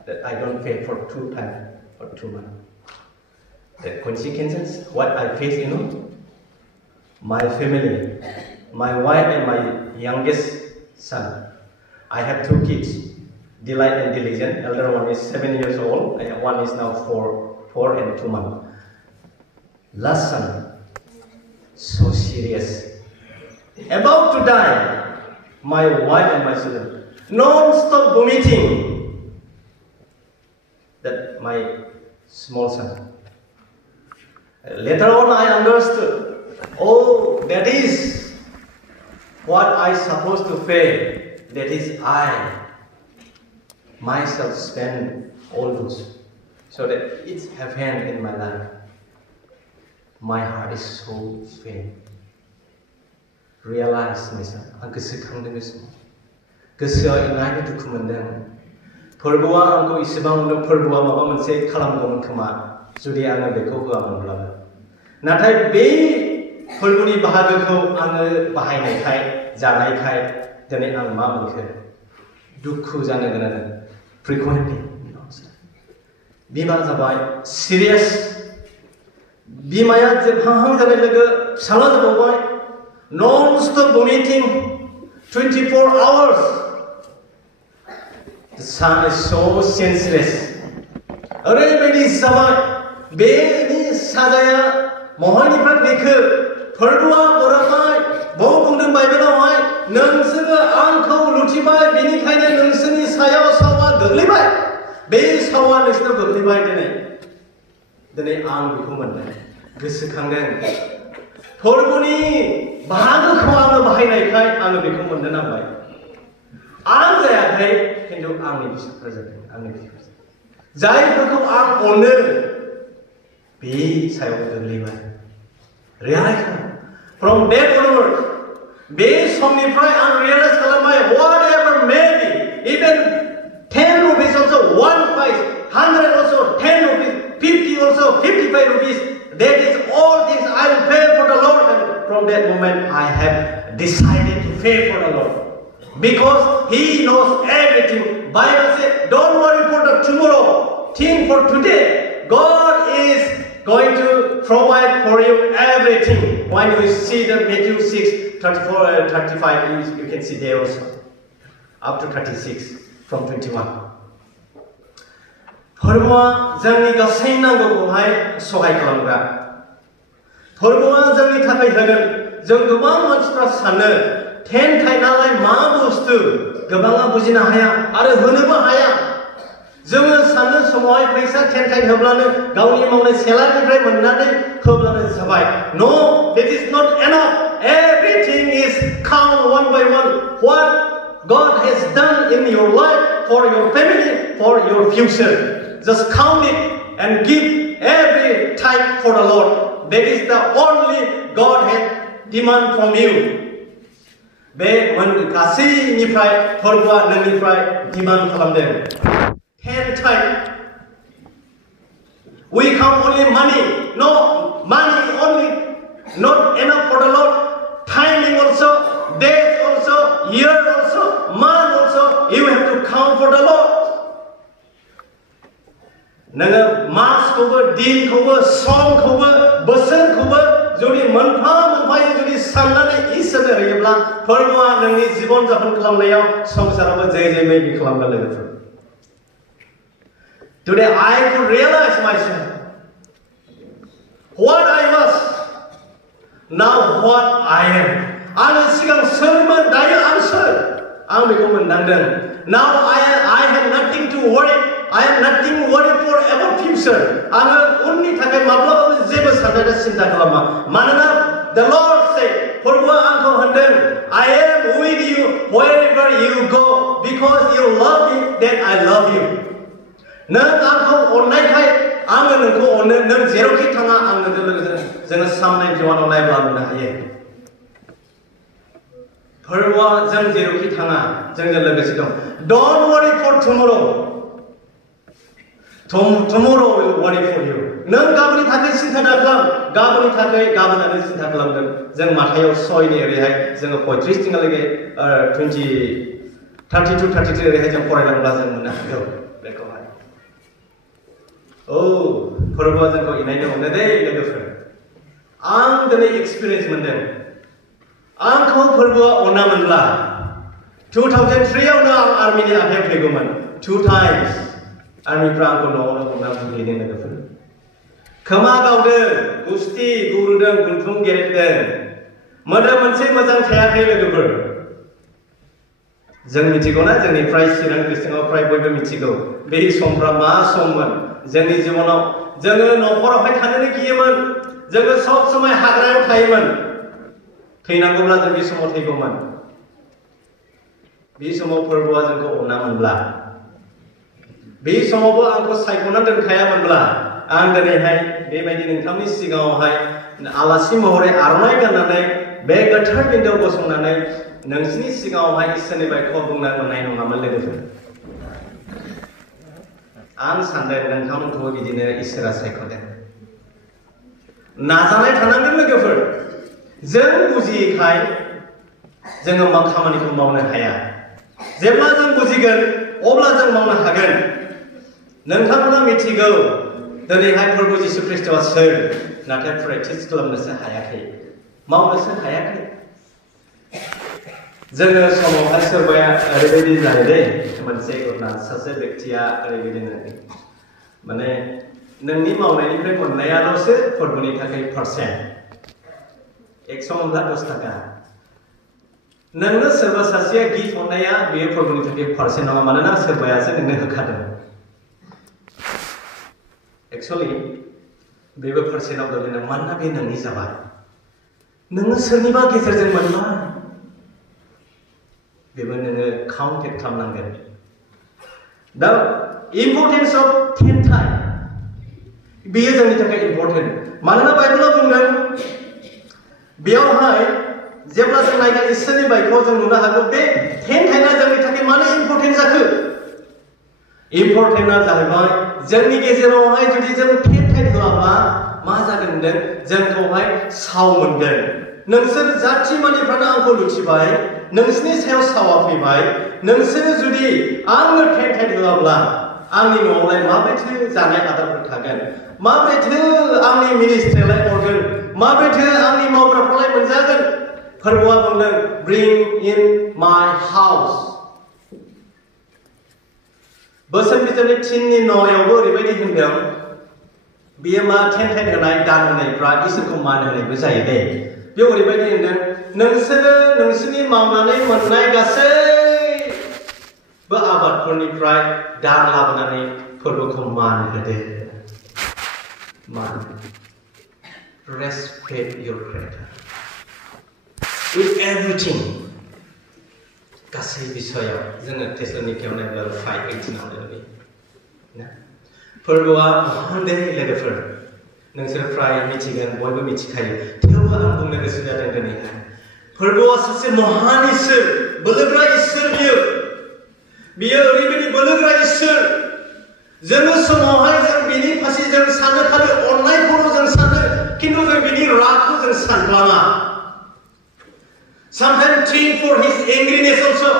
that I don't pay for 2 times or 2 months. The consequences, what I face, my family, my wife and my youngest son. I have 2 kids, Delight and Diligent. Elder one is 7 years old, and one is now 4 and 2 months. Last son, so serious. About to die, my wife and my children non-stop vomiting. That my small son. Later on, I understood. Oh, that is what I supposed to pay. That is I myself spend all those, so that it's heaven in my life. My heart is so pain. Realize myself. आं गोसोखांदों बे समाव गोसोआव इनायनो दुखु मोनदों फोरबोआ आंखौ इसेबां फोरबोआ माबा मोनसे खालामगौमोन खोमा जुदि आङो बेखौ होआमोनब्लाबो नाथाय बे फोरबोनि बाहागोखौ आङो बाहायनायखाय जानायखाय दिनै आं मा मोनखो दुखु जानो गोनां जादों फ्रिकुवेन्टलि बिमा जाबाय सिरियास बिमाया जोबहांहां जानाय लोगो फिसाला जाबावबाय non-stop vomiting 24 hours. The son is so senseless. ओरैबायदि जाबाय बेनि साजाया महानिफ्राय फैखो फोरबोआ बराबाय बाव बुंदों बाइबेलावहाय नोंसोरो आंखौ लुथिबाय बेनिखायनो नोंसोरनि सायाव सावा गोग्लैबाय बे सावा नोंसोरनाव गोग्लैबाय दिनै आं बेखौ मोनदों गोसोखांदों फोरबोनि बाहागोखौ आङो बाहायनायखाय आङो बेखौ मोननो नांबाय आं जायाखै खिन्थु आंनि फिसाफोर जादों आंनि फिसाफोर जायफोरखौ आं अनो बे सायाव गोग्लैबाय रियलाइज from that onwards बे समनिफ्राय आं रियलाइज खालामबाय whatever may be even 10 rupees also 1 price 100 also 10 rupees 50 also 55 rupees that is all things I will pay for the Lord and from that moment I have decided to pay for the Lord because He knows everything. Bible says don't worry for the tomorrow, think for today. God is going to provide for you everything. When you see the Matthew 6:34 35 you can see there also up to 36 from 21. फोरबोआ जोंनि गासै नांगौखौहाय सहाय खालामग्रा फोरबोआ जोंनि थाखाय होगोन जों गोबां मानसिफ्रा सानो टेन्थाइ नालाय मा बुस्थु गोबाङा बुजिनो हाया आरो होनोबो हाया जोङो सानो समावहाय फैसा टेन्थाइ होब्लानो गावनि मावनाय सेलारिनिफ्राय मोननानै होब्लानो जाबाय no that is not enough everything is count one by one what God has done in your life for your family for your future just count it and give every tithe for the Lord that is the only God has demand from you बे गासैनिफ्राय फोरबोआ नोंनिफ्राय demand खालामदों 10 tithe we count only money no money only not enough for the Lord timing also days also year also month also you have to count for the Lord नोङो मासखौबो दिनखौबो समखौबो बोसोरखौबो जुदि मोनफा मोनफायै जुदि साननानै इसोरनो होयोब्ला फोरबोआ नोंनि जिबन जापन खालामनायाव संसारावबो जै बायदि खालामगोन लोगोफोर Today I could realize myself what I was now what I am आङो सिगां सोरमोन दायो आं सोर आं बेखौ मोनदांदों now I have nothing to worry I am nothing worried for ever future आङो उननि थाखाय माब्लाबाबो जेबो साननानै सिन्ता खालामा मानोना the Lord said फोरबोआ आंखौ होनदों I am with you wherever you go because you love me then I love you नों आंखौ अननायखाय आङो नोंखौ अनो नों जेरावखि थाङा आं नोंजों लोगोसे जोङो साम 91 नायब्ला नुनो हायो फोरबोआ जों जेरावखि थाङा जोंजों लोगोसे दं don't worry for tomorrow tomorrow will worry for you नों गाबोननि थाखाय सिन्ता दाखालाम गाबोननि थाखाय गाबोनानो सिन्ता खालामगोन जों माथायाव 6 नि ओरैहाय जोङो 35 थिंहालागै 32 33 ओरैहाय जों फरायलांब्ला जों मोननो हागौ बेखौहाय फोरबोआ जोंखौ इनायनो हमो दे लोगोफोर आं दिनै एक्सपिरियेन्स मोनदों आंखौ फोरबोआ अनामोनब्ला 2003 आवनो आं आर्मिनि आखायाव फैगौमोन 2 times आर्मिफ्रा आंखौ न'आवनो हमना बुंहैदों लोगोफोर खोमा गावदों गुस्थि गुरुदों गुन्थुं गेरेदों मोदोम मोनसे मोजां थायाखै लोगोफोर जों मिथिगौना जोंनि फ्राय चिरां डिस्ट्रिक्टआव फ्राय बयबो मिथिगौ बे समफ्रा मा सममोन जोंनि जिबनाव जोङो न'खरावहाय थानोनो गियोमोन जोङो सब समय हाग्रायाव थायोमोन थैनांगौब्ला जों बे समाव थैगौमोन बे समाव फोरबोआ जोंखौ अनामोनब्ला बे समावबो आंखौ सायख'ना दोनखायामोनब्ला आं दिनैहाय बेबायदि नोंथांनि सिगाङावहाय आलासि महरै आर'नाइ गाननानै बे गोथार बिन्दोआव गसंनानै नोंसिनि सिगाङावहाय इसोरनि बाथ्राखौ बुंनो मोननाय नङामोन लोगोफोर आं सानदों नोंथांमोनखौबो बिदिनो इसोरा सायख'दों नाजानाय थानांगोन लोगोफोर जों बुजियैखाय जोङो मा खामानिखौ मावनो हाया जेब्ला जों बुजिगोन अब्ला जों मावनो हागोन नोंथांमोना मिथिगौ दिनैहाय प्रभु जिसु ख्रीष्टआ सोर नाथाय प्रेक्टिस खालामनोसो हायाखै मावनोसो हायाखै जोङो समावहाय सोरबाया ओरैबायदि जायो दे मोनसे घटना सासे व्यक्तिया ओरैबायदिनो माने नोंनि मावनायनिफ्राय मोननायाल'सो फोरबोनि थाखाय पारसेन्ट 100 मोनब्ला 10 थाखा नोंनो सोरबा सासेया गिफ्ट हरनाया बेयो फोरबोनि थाखाय पारसेन्ट नङा मानोना सोरबायासो नोंनो होखादों एक्चुअली बेबो पारसेन्टआव गोलैनो मानोना बे नोंनि जाबाय नोङो सोरनिबा गेजेरजों मोनबाय बेबो नोङो काउन्टेड खालामनांगोन दा इम्परटेन्स अफ 10 टाइम बेयो जोंनि थाखाय इम्पर्टेन्ट मानोना बाइबेलाव बुंदों बेयावहाय जेब्ला जों नायगोन इसोरनि बाइकखौ जों नुनो हागौ बे 10 टाइना जोंनि थाखाय मानो इम्पर्टेन्ट जाखो इम्पर्टेन्टआ जाहैबाय जोंनि गेजेरावहाय जुदि जों 10 टाइन होआबा मा जागोन होनदों जोंखौहाय साव मोनगोन नोंसोर जाथि मानिफ्रानो आंखौ लुथिबाय नोंसोरनि सायाव सावा फैबाय नोंसोर जुदि आंनो 10 टाइन होआब्ला आंनि न'आवलाय माब्रैथो जानाय आदारफोर थागोन माब्रैथो आंनि मिनिस्ट्रियालाय हरगोन माब्रैथो आंनि मावग्राफ्रालाय मोनजागोन फोरबोआ बुंदों bring in my house बोसोन बिजाबनि 3नि 9आवबो ओरैबायदि होनदों बेयो मा 10 टाइन होनाय दान होनायफ्रा इसोरखौ मान होनायबो जायो दे बेयाव ओरैबायदि होनदों नोंसोरो नोंसोरनि मावनानै मोननाय गासैबो आबादफोरनिफ्राय दान लाबोनानै फोरबोखौ मान होदो मान respect your creator with everything गासै बिषयाव जोङो टेसनिकेयाव नायब्ला 5:18 आव नुयो ना फोरबोआ महान दे लोगोफोर नोंसोर फ्राय मिथिगोन बयबो मिथिखायो थेवबो आं बुंनो गोसो जादों दिनैहाय फोरबोआ सासे महान इसोर बोलोग्रा इसोर बियो ओरैबायदि बोलोग्रा इसोर जोङो समावहाय जों बिनि फारसे जों साननो खालि अननायखौल' जों सानो खिन्थु जों बिनि रागखौ जों सानफ्लाङा Sometimes think for his angriness also.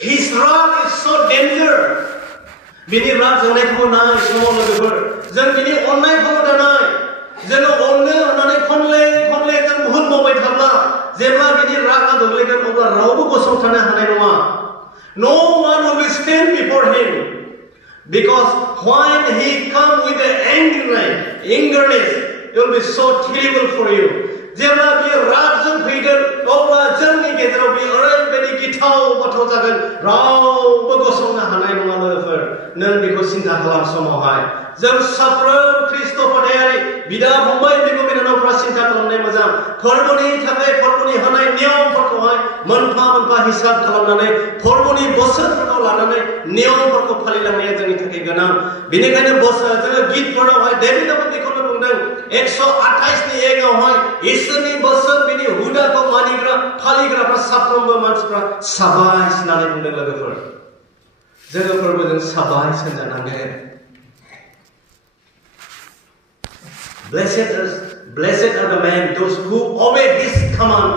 His wrath is so dangerous. Bini wrath जोंनायखौ नाय समाव लोगोफोर जों बिनि अननायखौ दानाय जोङो अननो होननानै खनले जों बुहुद मावबाय थाब्ला जेब्ला बिनि रागा गोग्लैगोन अब्ला रावबो गसंथानो हानाय नङा No one will stand before him because when he come with the angerness it will be so terrible for you जेब्ला बियो रागजों फैगोन अब्ला जोंनि गेजेराव बियो ओरैबायदि गिथाव बाथाव जागोन रावबो गसंनो हानाय नङा लोगोफोर नों बेखौ सिन्था खालाम समावहाय जों साफ्रोम ख्रिस्ट' फोथायारि बिदा फंबाय बिब' बिनानावफ्रा सिन्था खालामनाय मोजां फोरबोनि थाखाय फोरबोनि होनाय नियमफोरखौहाय मोनफा मोनफा हिसाब खालामनानै फोरबोनि बोसोरफोरखौ लानानै नियमफोरखौ फालिलांनाया जोंनि थाखाय गोनां बेनिखायनो जोङो गितफोरावहाय डेभिडआबो बेखौनो बुंदों 128 नि 1 आवहाय इसोरनि बोसोन बिनि हुदाखौ मानिग्रा फालिग्राफ्रा साफ्रोमबो मानसिफ्रा साबायस होननानै बुंदों लोगोफोर जोङो फोरबोजों साबायस होनजानांगोन Blessed are the men those who obey his command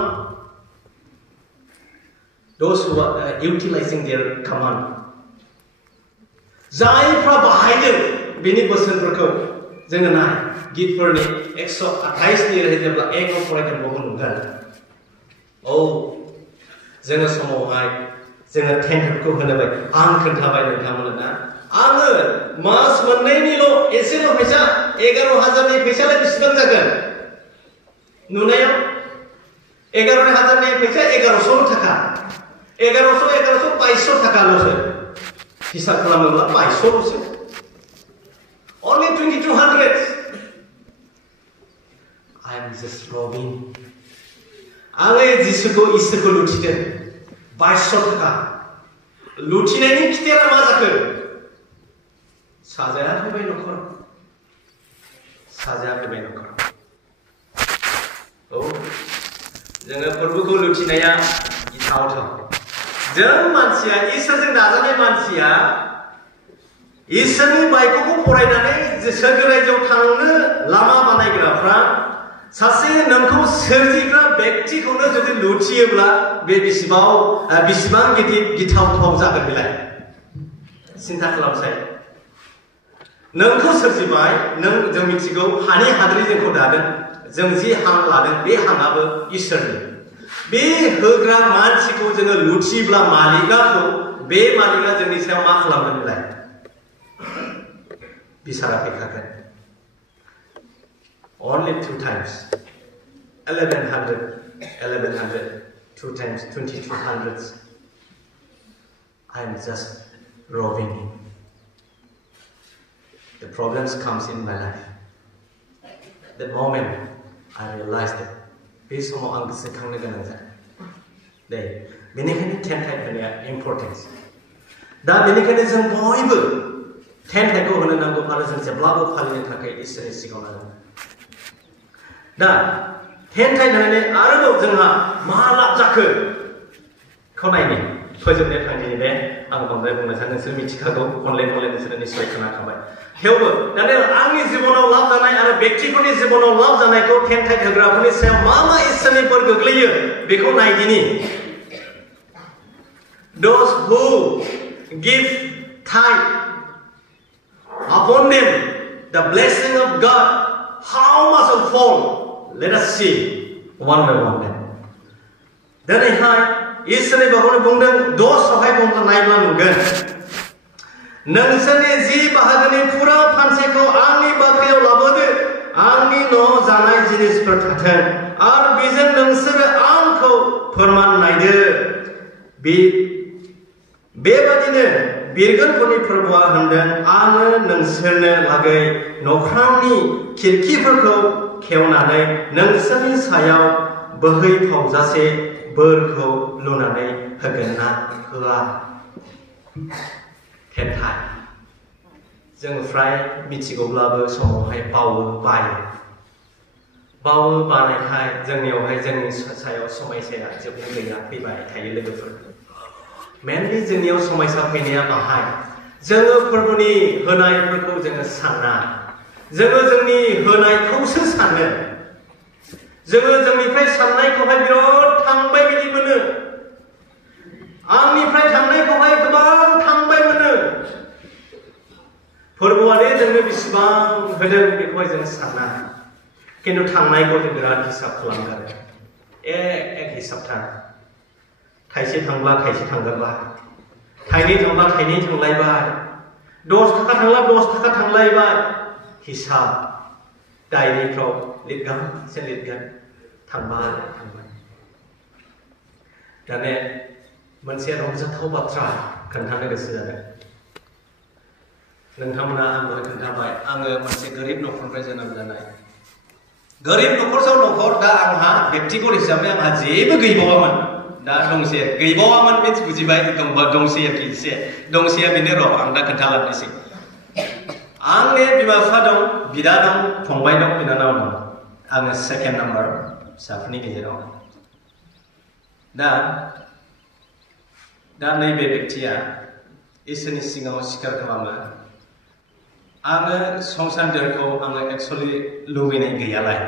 those who are utilizing their command जायफ्रा बाहायदों बिनि बोसोनफोरखौ जोङो नाय गितफोरनि 128 नि जेब्ला 1 आव फरायगोन बेखौ नुगोन जोङो समावहाय जोङो टेन्टफोरखौ होनोबाय आं खोन्थाबाय नोंथांमोननो ना आङो मास मोननैनिल' एसेल' फैसा 11,000 नि फैसालाय बेसेबां जागोन नुनायाव 11,000 नि फैसा 1100 थाखा 2200 थाखाल'सो हिसाब खालामोब्ला 2200ल'सो only 2200 I am just robbing आङो जिसुखौ इसोरखौ लुथिदों 2200 थाखा लुथिनायनि खिथेरा मा जाखो साजाया फैबाय न'खर जोङो फोरबोखौ लुथिनाया गिथावथाव जों मानसिया इसोरजों दाजानाय मानसिया इसोरनि बाइबेलखौ फरायनानै सोरगो रायजोआव थांनो लामा बानायग्राफ्रा सासे नोंखौ सोरजिग्रा व्यक्तिखौनो जुदि लुथियोब्ला बे बेसेबां गिथावथाव जागोन बेलाय सिन्था खालामसाय नोंखौ सोरजिबाय जों मिथिगौ हानि हाद्रि जोंखौ दादों जों जि हां लादों बे हांआबो इसोरनि बे होग्रा मानसिखौ जोङो लुथिब्ला बे मालिका जोंनि सायाव मा खालामगोन बेलाय बिसारा फैखागोन only 2 times 1100 2 times 2200 I am just robbing him the problems comes in my life the moment I realized that बे समाव आं गोसोखांनो गोनां जादों दे बेनिखायनो 10 टाइम होनाया इम्पर्टेन्ट दा बेनिखायनो जों बयबो थेनथाइखौ होनो नांगौ आरो जों जेब्लाबो फालिनो थाखाय इसोरनि सिगाङाव नांगौ। दा थेनथाइ होनानै आरोबाव जोंहा मा लाब जाखो खौ नायनो फोजोबनो थांदिनि बे आं बांद्राय बुंनो सानो नोंसोर मिथिखागौ अनलाइन नोंसोर निश्चय खोनाखाबाय। थेवबो दानिया आंनि जिबनाव लाब जानाय आरो बेक्तिफोरनि जिबनाव लाब जानायखौ थेनथाइ होग्राफोरनि सायाव मा मा इसोरनि बोर गोग्लैयो बेखौ नायदिनि। Those who give tithe upon them the blessing of God, how much will fall? Let us see one by one then. दिनैहाय इसोरनि बागैनो बुंदों 10 नायब्ला नुगोन नोंसोरनि 10 बाहागोनि फुरा फानसेखौ आंनि बाख्रियाव लाबोदो आंनि न'आव जानाय जिनिसफोर थाथों आरो बेजों नोंसोरो आंखौ फोरमान नायदो। बेबादिनो बिरगोनफोरनि फोरबोआ होनदों आङो नोंसोरनो लागै नख्रांनि खिरखिफोरखौ खेवनानै नोंसोरनि सायाव बोहैफावजासे बोरखौ लुनानै होगोन ना होआ। थेनथाइ जों फ्राय मिथिगौब्लाबो समावहाय बावो बानायखाय जोंनियावहाय जोंनि सायाव समायसाया जोबनो गैया फैबाय थायो लोगोफोर। मेनलि जोंनियाव समायसा फैनाया बाहाय जोङो फोरबोनि होनायफोरखौ जोङो साना जोङो जोंनि होनायखौसो सानो जोङो जोंनिफ्राय साननायखौहाय बिराद थांबाय बायदि मोनो आंनिफ्राय थांनायखौहाय गोबां थांबाय मोनो फोरबोआनो जोंनो बेसेबां होदों बेखौहाय जोङो साना खिन्थु थांनायखौ जों बिराद हिसाब खालामगारो एक हिसाबथार थाइसे थांब्ला थाइसे थांगोरबाय थाइनै थांब्ला थाइनै थांलायबाय 10 थाखा थांब्ला 10 थाखा थांलायबाय हिसाब डायरिफ्राव लिरगोन थांबाय दाने मोनसे रंजाथाव बाथ्रा खोन्थानो गोसो जादों नोंथांमोना आं दहाय खोन्थाबाय आङो मोनसे गोरिब न'खरनिफ्राय जोनोम जानाय गोरिब न'खर दा आंहा बेक्तिगत हिसाबै आंहा जेबो गैबावामोन दा दंसे गैबावामोन बे बुजिबाय दंसे आरोखि एसे दंसेया बेनो र' आं दा खोन्थालांनोसै आंनि बिमा बिफा दं बिदा दं फंबाय दं बिनानाव दं आङो सेकेन्ड नाम्बार फिसाफोरनि गेजेराव दा नैबे बेक्तिया इसोरनि सिगाङाव स्वीकार खालामो आङो संसार देरखौ आङो एक्चुअलि लुबैनाय गैयालाय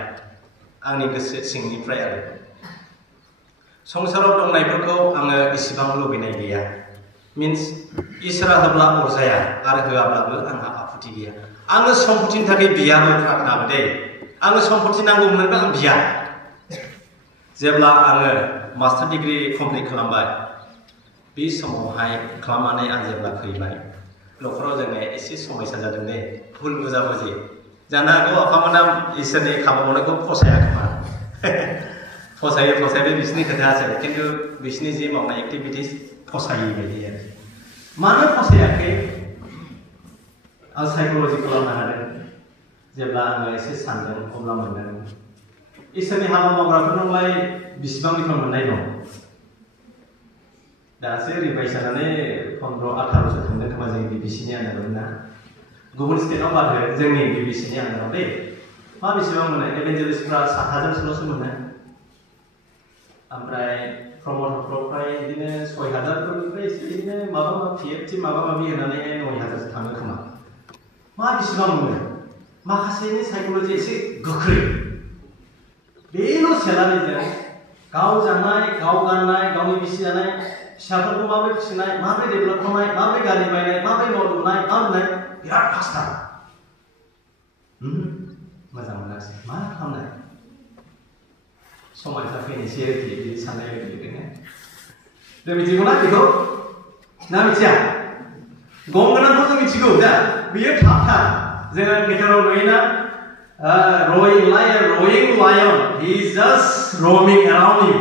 आंनि गोसो सिंनिफ्राय आरो संसाराव दंनायफोरखौ आङो इसेबां लुबैनाय गैया मीन्स इसोरा होब्ला अरजाया आरो होआब्लाबो आंहा आपत्ति गैया आङो सम्पतिनि थाखाय बियाबो प्रार्थनाबो दे आङो सम्पति नांगौमोनबा आं बिया जेब्ला आङो मास्टार डिग्री कमप्लिट खालामबाय बे समावहाय खालामनानै आं जेब्ला फैबाय न'खराव जोङो एसे समस्या जादों दे भुल बुजाबुजि जानो हागौ आफामोना इसोरनि खामानि मावनायखौ फसायाखैमोन फसायो बे बिसोरनि खोथासो खिन्थु बिसोरनि जि मावनाय एक्टिभिटिस फसायै बायदि आरो मानो फसायाखै आं साइकोल'जि खालामनो हादों जेब्ला आङो एसे सानदों अब्ला मोनदों इसोरनि हाबा मावग्राफोरनावलाय बिसिबांनिफ्राय मोननाय दं दासो रिभाइस जानानै 15-18 थांदों खोमा जोंनि बिबिसिनि आन्दाराव ना गुबुन स्टेटआव बादो जोंनि बिबिसिनि आन्दाराव दे मा बेसेबां मोनो एभेन्जेलिस्टफ्रा 7,000सोल'सो मोनो ओमफ्राय प्रमटरफ्राय बिदिनो 6,000फोरनिफ्राय बिदिनो माबा PFT माबा माबि होनानै 9,000सो थाङो खोमा मा बेसेबां मोनो माखासेनि साइकोल'जि एसे गोख्रै बेल' सेलारिजों गाव जानाय गाव गाननाय गावनि बिसि जानाय फिसाफोरखौ माबोरै फिसिनाय माबोरै डेभेलप खालामनाय माबोरै गारि बायनाय माबोरै न' लुनाय माबोरै बिराद फास्टार मोजां मोनासै मा खालामनाय समायसा फैनोसै आरोखि बिदि साननाय बायदिनो जों मिथिगौना बेखौ ना मिथिया गम गोनांखौ जों मिथिगौ दा बियो थाबथा जोङो गिटाराव नुयोना rowing lion he is just roaming around you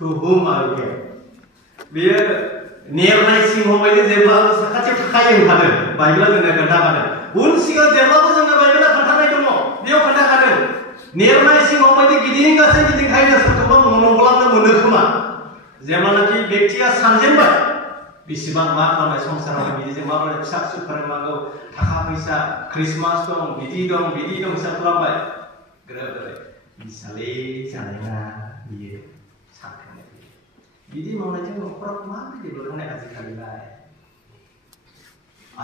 to whom I will give बियो नेरनाय सिंह बायदि जेब्लाबो साखाथि थाखायो ओंखारो बाइबेला जोंनो खोन्थाखादों उन सिगां जेब्लाबो जोंनो बाइबेला खोन्थानाय दङ बेयाव खोन्थाखादों नेरनाय सिंह बायदि गिदिंखायो सोरखौबा मन'गलाबनो मोनो खोमा जेब्लानाखि बेक्तिया सानजेनबाय बेसेबां मा खालामनाय संसाराव बिदिजों माबोरै फिसा फिसौ फोरोंनांगौ थाखा फैसा क्रिसमास दं बिदि दं हिसाब खालामबाय ग्रोब बिसालै जानायना बियो सानखांनाय बिदि मावनायजों न'खराव माबायदि बोखांनाय आजिखालिलाय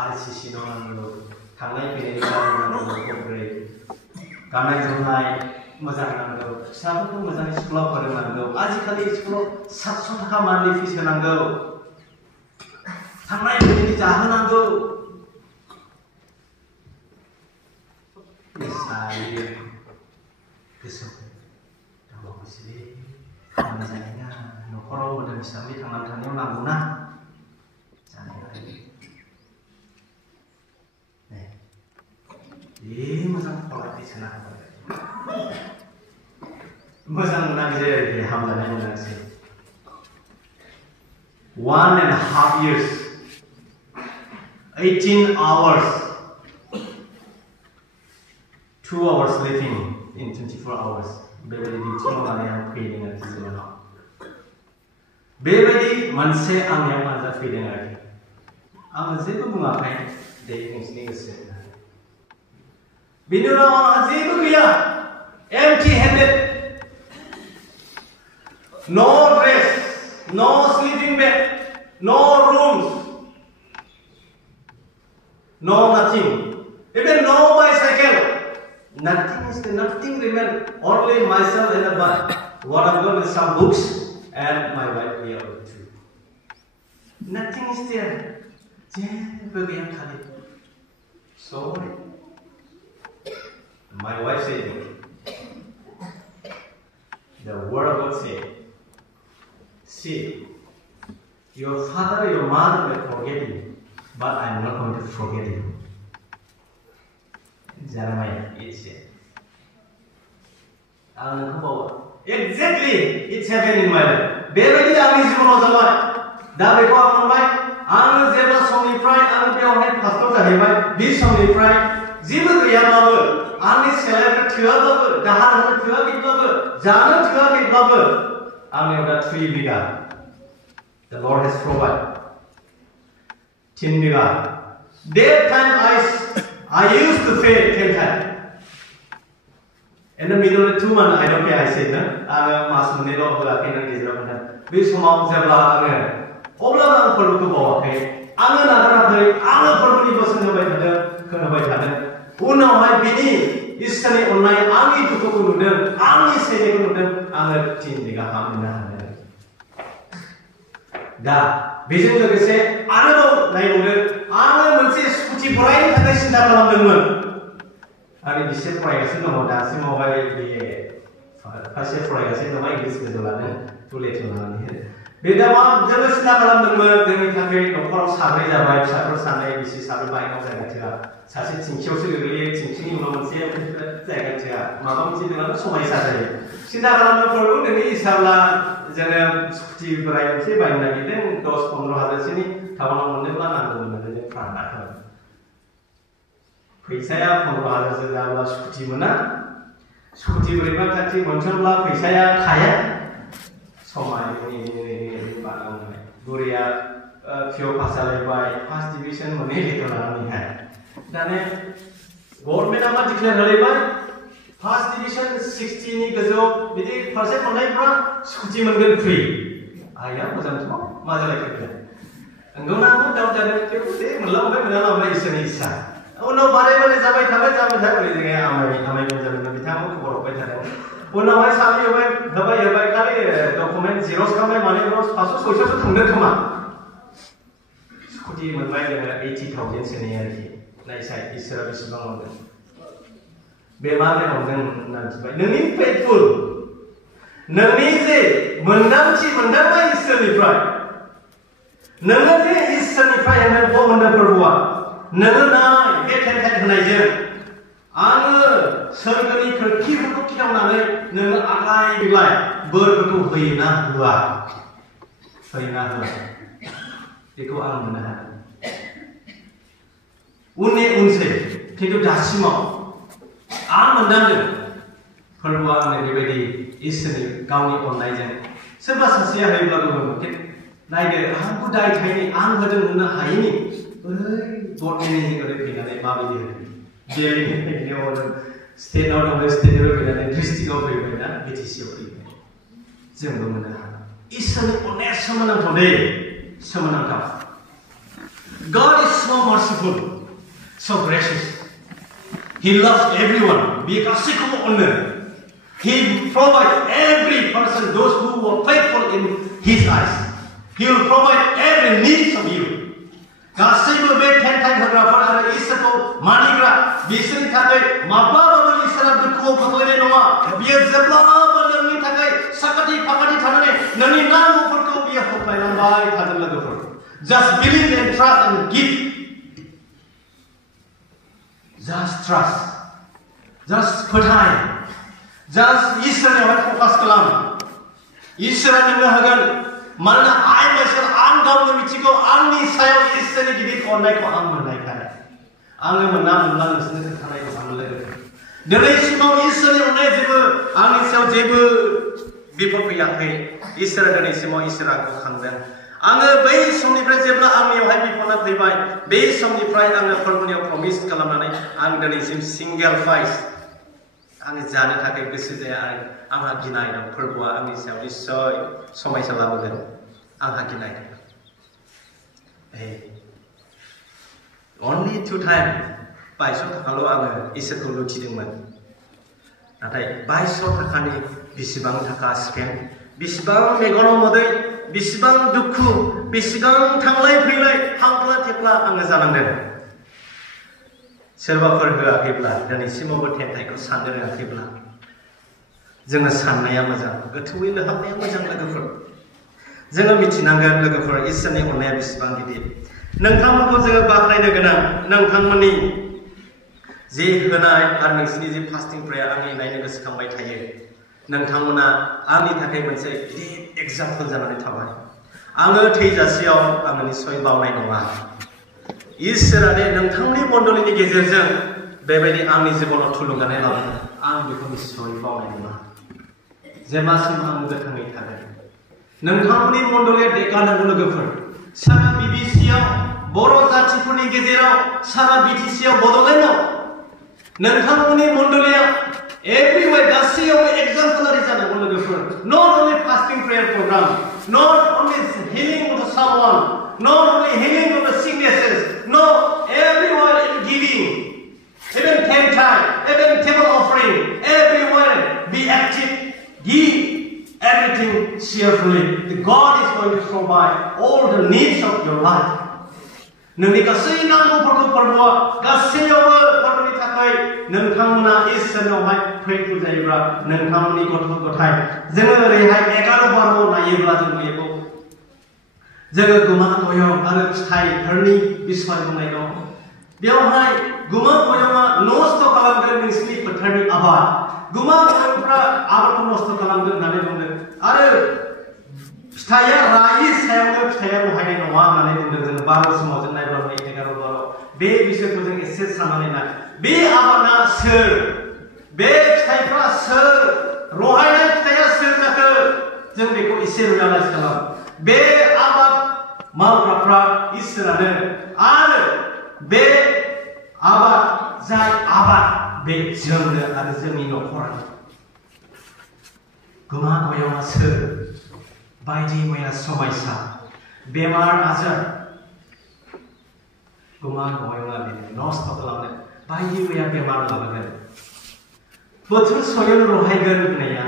RCC नांगौ थांनाय फैनायनि गारि नांगौ खबरै गाननाय जोमनाय मोजां नांगौ फिसाफोरखौ मोजाङै स्कुलाव फोरोंनांगौ आजिखालि स्कुलाव 700 थाखा मान्थलि फिस होनांगौ थांनाय फैनायनि जाहोनांगौ बिसायो गोसोआव दावबायसैलै खामानि जानायना न'खराव मोदोम हिसाबै थांनानै थानायाव नांगौना जानाय मोजां फरायनाय सोना मोजां मोनाखिसै आरोखि हामजानाय मोनाखिसै 1.5 years 18 hours 2 hours sleeping in 24 hours बेबायदि डिउटि मावनानै आं फैदों आरोखि जिबनाव बेबायदि मोनसे आंनियाव आनजाद फैदों आरोखि आङो जेबो बुङाखै दे नोंसिनि गोसो बिनि उनाव आंहा जेबो गैया empty handed no dress no sleeping bed no rooms no nothing even no bicycle nothing remain only myself and a bag what I've got is some books and my wife we are too nothing is there जेबो गैया खालि sorry my wife said the word of God said see your father your mother may forget you but I am not going to forget you Jeremiah 8 आं नोंखौ बावा exactly it's happened in my life बेबायदि आंनि जिबनाव जाबाय दा बेखौ आं मोनबाय आङो जेब्ला समनिफ्राय आङो बेवहाय पास्टर जाहैबाय बे समनिफ्राय जेबो गैयाब्लाबो आंनि सेलारिया थोआब्लाबो दाहार होनो थोआखैब्लाबो जानो थोआखैब्लाबो आंनियाव दा 3 बिघा the Lord has provided 10 bigha that time I used to pay 10 times in the middle of 2 months I don't pay I said आङो मास मोननैल' होआखै नों गेजेराव खोन्था बे समाव जेब्ला आङो अब्लाबो आं फोरबोखौ बावाखै आङो नागाराखै आङो फोरबोनि बोसोन होबाय थादों उनावहाय बिनि इसोरनि अननाय आंनि दुखुखौ नुदों आंनि सैनायखौ नुदों आङो 3 बिघा हा मोननो हादों दा बेजों लोगोसे आरोबाव नायबावदो आङो मोनसे स्कुटि फरायनो थाखाय सिन्था खालामदोंमोन आरो बिसोर फरायगासिनो दङ दासिमावहाय बे फारसे फरायगासिनो दङ इंलिस गोजौ लादों टुलेटखौ लानानै बे दा मा जोबोद सिन्था खालामदोंमोन जोंनि थाखाय न'खराव साब्रै जाबाय फिसाफोर सानै बिसि साब्रै बायनाव जायगा थोआ सासे थिंखियावसो गोग्लैयो थिंखिनि उनाव मोनसे जायगा थोआ माबा मोनसे दोङानो समायसा जायो सिन्था खालामनायफोरखौ नोंनि हिसाबला जोङो स्कुटि बोराय मोनसे बायनो नागिरदों 10-15 हाजारसोनि टाउनाव मोननोब्ला नांगौमोन होननानै जों प्लान खालामदों फैसाया 15 हाजारसो जाब्ला स्कुटि मोना स्कुटि बोरैबा खाथि मोनसनब्ला फैसाया थाया समायनि बानायनाय बुरिया पिअ पास जालायबाय फार्स्ट डिभिजन मोननै लेखा लानानैहाय दाने गभर्नमेन्टआ मा डिक्लेयार होलायबाय फार्स्ट डिभिजन 60 नि गोजौ बिदि फारसे मोननायफ्रा स्कुटि मोनगोन फ्रि आया मोजांथ' मा जालायखो नंगौना दाउ जानो थेवबो दे मोनलांबाय इसोरनि इस्सा उनाव बारे जाबाय थाबाय जोङो आमाय मोनजादोंमोन बिथांखौ खबर हरबाय थादों उनावहाय साबि होबाय खालि डकुमेन्ट जिरक्स खालामबाय माने 500-600 थांदों खोमा स्कुटि मोनबाय जोङो 80,000 सोनि आरोखि नायसाय इसोरा बेसेबां मोनगोन बे मा होनदों होननानै नोंनि फेथफुल नोंनि जे मोनदांबाय इसोरनिफ्राय नोङो जे इसोरनिफ्राय होनदों मोनदों प्रभुआ नोङो नाय बे टेन्टाइट होनायजों आङो सोरगोनि खोरखिफोरखौ खेवनानै नोङो आग्लाय बिग्लाय बोरफोरखौ होयोना होआ बेखौ आं मोननो हादों उनसै खिन्थु दासिमाव आं मोनदांदों फोरबोआ आंनो बेबायदि इसोरनि गावनि अननायजों सोरबा सासेया होयोब्लाबो मोनगोन नायदो आंखौ दाय थायनि आं होदों होननो हायैनि ओरै बर्डनि ओरै फैनानै माबायदि होदों बेयाव स्टेटआव दङ स्टेटनिफ्राय फैनानै डिस्ट्रिक्टआव फैबाय ना बिटिसिआव फैबाय जोंबो मोननो हागोन इसोरनि अनेक सोमोनांथाव दे सोमोनांथाव God is so merciful so gracious He loves everyone बे गासैखौबो अनो He provides every person those who were faithful in His eyes He will provide every need of you गासैबो बे टेन्टाइ होग्राफोर आरो इसोरखौ मानिग्रा बिसोरनि थाखाय माब्लाबाबो इसोरा दुखुआव खोख्लैनाय नङा बियो जेब्लाबो नोंनि थाखाय साखाथि फाखाथि थानानै नोंनि नांगौफोरखौ बियो होफ्लायलांबाय थागोन लोगोफोर Just believe and trust and give Just trust Just फोथाय Just इसोरनियावहाय फकास खालाम इसोरा नोंनो होगोन मानोना आं myself आं गावनो मिथिगौ आंनि सायाव इसोरनि गिदिर अननायखौ आं मोननायखाय आङो मोनना मोनला नोंसोरनो खोन्थानाय नङामोन लोगोफोर दिनैसिमाव इसोरनि अननाय जेबो आंनि सायाव जेबो बिपद फैयाखै इसोरा दिनैसिमाव इसोरा आंखौ खांदों आङो बै समनिफ्राय जेब्ला आंनियावहाय बिपदा फैबाय बे समनिफ्राय आङो फोरबोनियाव प्रमिस खालामनानै आं दिनैसिम सिंगेल फाइस आङो जानो थाखाय गोसो जाया आंहा गिनाय दं फोरबोआ आंनि सायाव निस्सय समायसा लाबोगोन आंहा गिनाय दं only 2 times 22 थाखाल' आङो इसोरखौ लुथिदोंमोन नाथाय 22 थाखानि बेसेबां थाखा स्पेन्ड बेसेबां मेगनाव मोदै बेसेबां दुखु बेसेबां थांलाय फैलाय हांख्ला थेख्ला आङो जानांदों सोरबाफोर होआखैब्ला दिनैसिमावबो टेन्टाइखौ साननो रोङाखैब्ला जोङो साननाया मोजां गोथौयै लोहाबनाया मोजां लोगोफोर जोङो मिथिनांगोन लोगोफोर इसोरनि अननाया बेसेबां गिदिर नोंथांमोनखौ जोङो बाख्नायनो गोनां नोंथांमोननि जे होनाय आरो नोंसिनि जे फास्टिं प्रेयार आंनि नायनो गोसोखांबाय थायो नोंथांमोना आंनि थाखाय मोनसे गिदिर एग्जाम्पल जानानै थाबाय आङो थैजासेयाव आङो निस्सय बावनाय नङा इसोरा दे नोंथांनि मण्डलीनि गेजेरजों बेबायदि आंनि जिबनाव थुलुंगानाय लाबोदों आं बेखौ निस्सय बावनाय नङा जेब्लासिम आं गोथाङै थागोन नोंथांमोननि मण्डलीया देगानांगौ लोगोफोर सारा बिबिसिआव बर' जाथिफोरनि गेजेराव सारा बिटिसिआव बड'लेण्डआव नोंथांमोननि मण्डलीया everywhere गासैयावबो एग्जाम्पलारि जानांगौ लोगोफोर not only fasting prayer program not only healing of someone not only healing of the sicknesses no everywhere in giving even 10 times even table offering everywhere be active give everything cheerfully the God is going to provide all the needs of your life नोंनि गासै नांगौफोरखौ फोरबोआ गासैयावबो फोरबोनि थाखाय नोंथांमोना इसोरनावहाय फैगौ जायोब्ला नोंथांमोननि गथ' गथाय जोङो ओरैहाय 11-12 नायोब्ला जों बेखौ जोङो गुमा गयं आरो फिथाइफोरनि बिसय बुंनाय दं बेवहाय गुमा गयंआ नस्थ' खालामगोन नोंसिनि फोथारनि आबाद गुमा गयंफ्रा आबादखौ नस्थ' खालामगोन होननानै बुंदों आरो फिथाइया रायि सायावनो फिथाइया रहायनाय नङा होननानै बुंदों जों 12 समाव जों नायब्ला 11-12 बे बिसयखौ जों एसे साननानै ना बे आबादा सोर बे फिथाइफ्रा सोर रहायनाय फिथाइया सोर जाखो जों बेखौ एसे रियलाइज खालाम बे आबाद मावग्राफ्रा इसोरानो आरो बे आबाद जाय आबाद बे जोंनो आरो जोंनि न'खरानो गुमा गयंआ सोर बायदि मैया समायसा बेमार आजार गुमा गयंआ बेनो नस्थ' खालामनो बायदि मैया बेमार लाबोगोन बोथोर सयन रहायगोन होननाया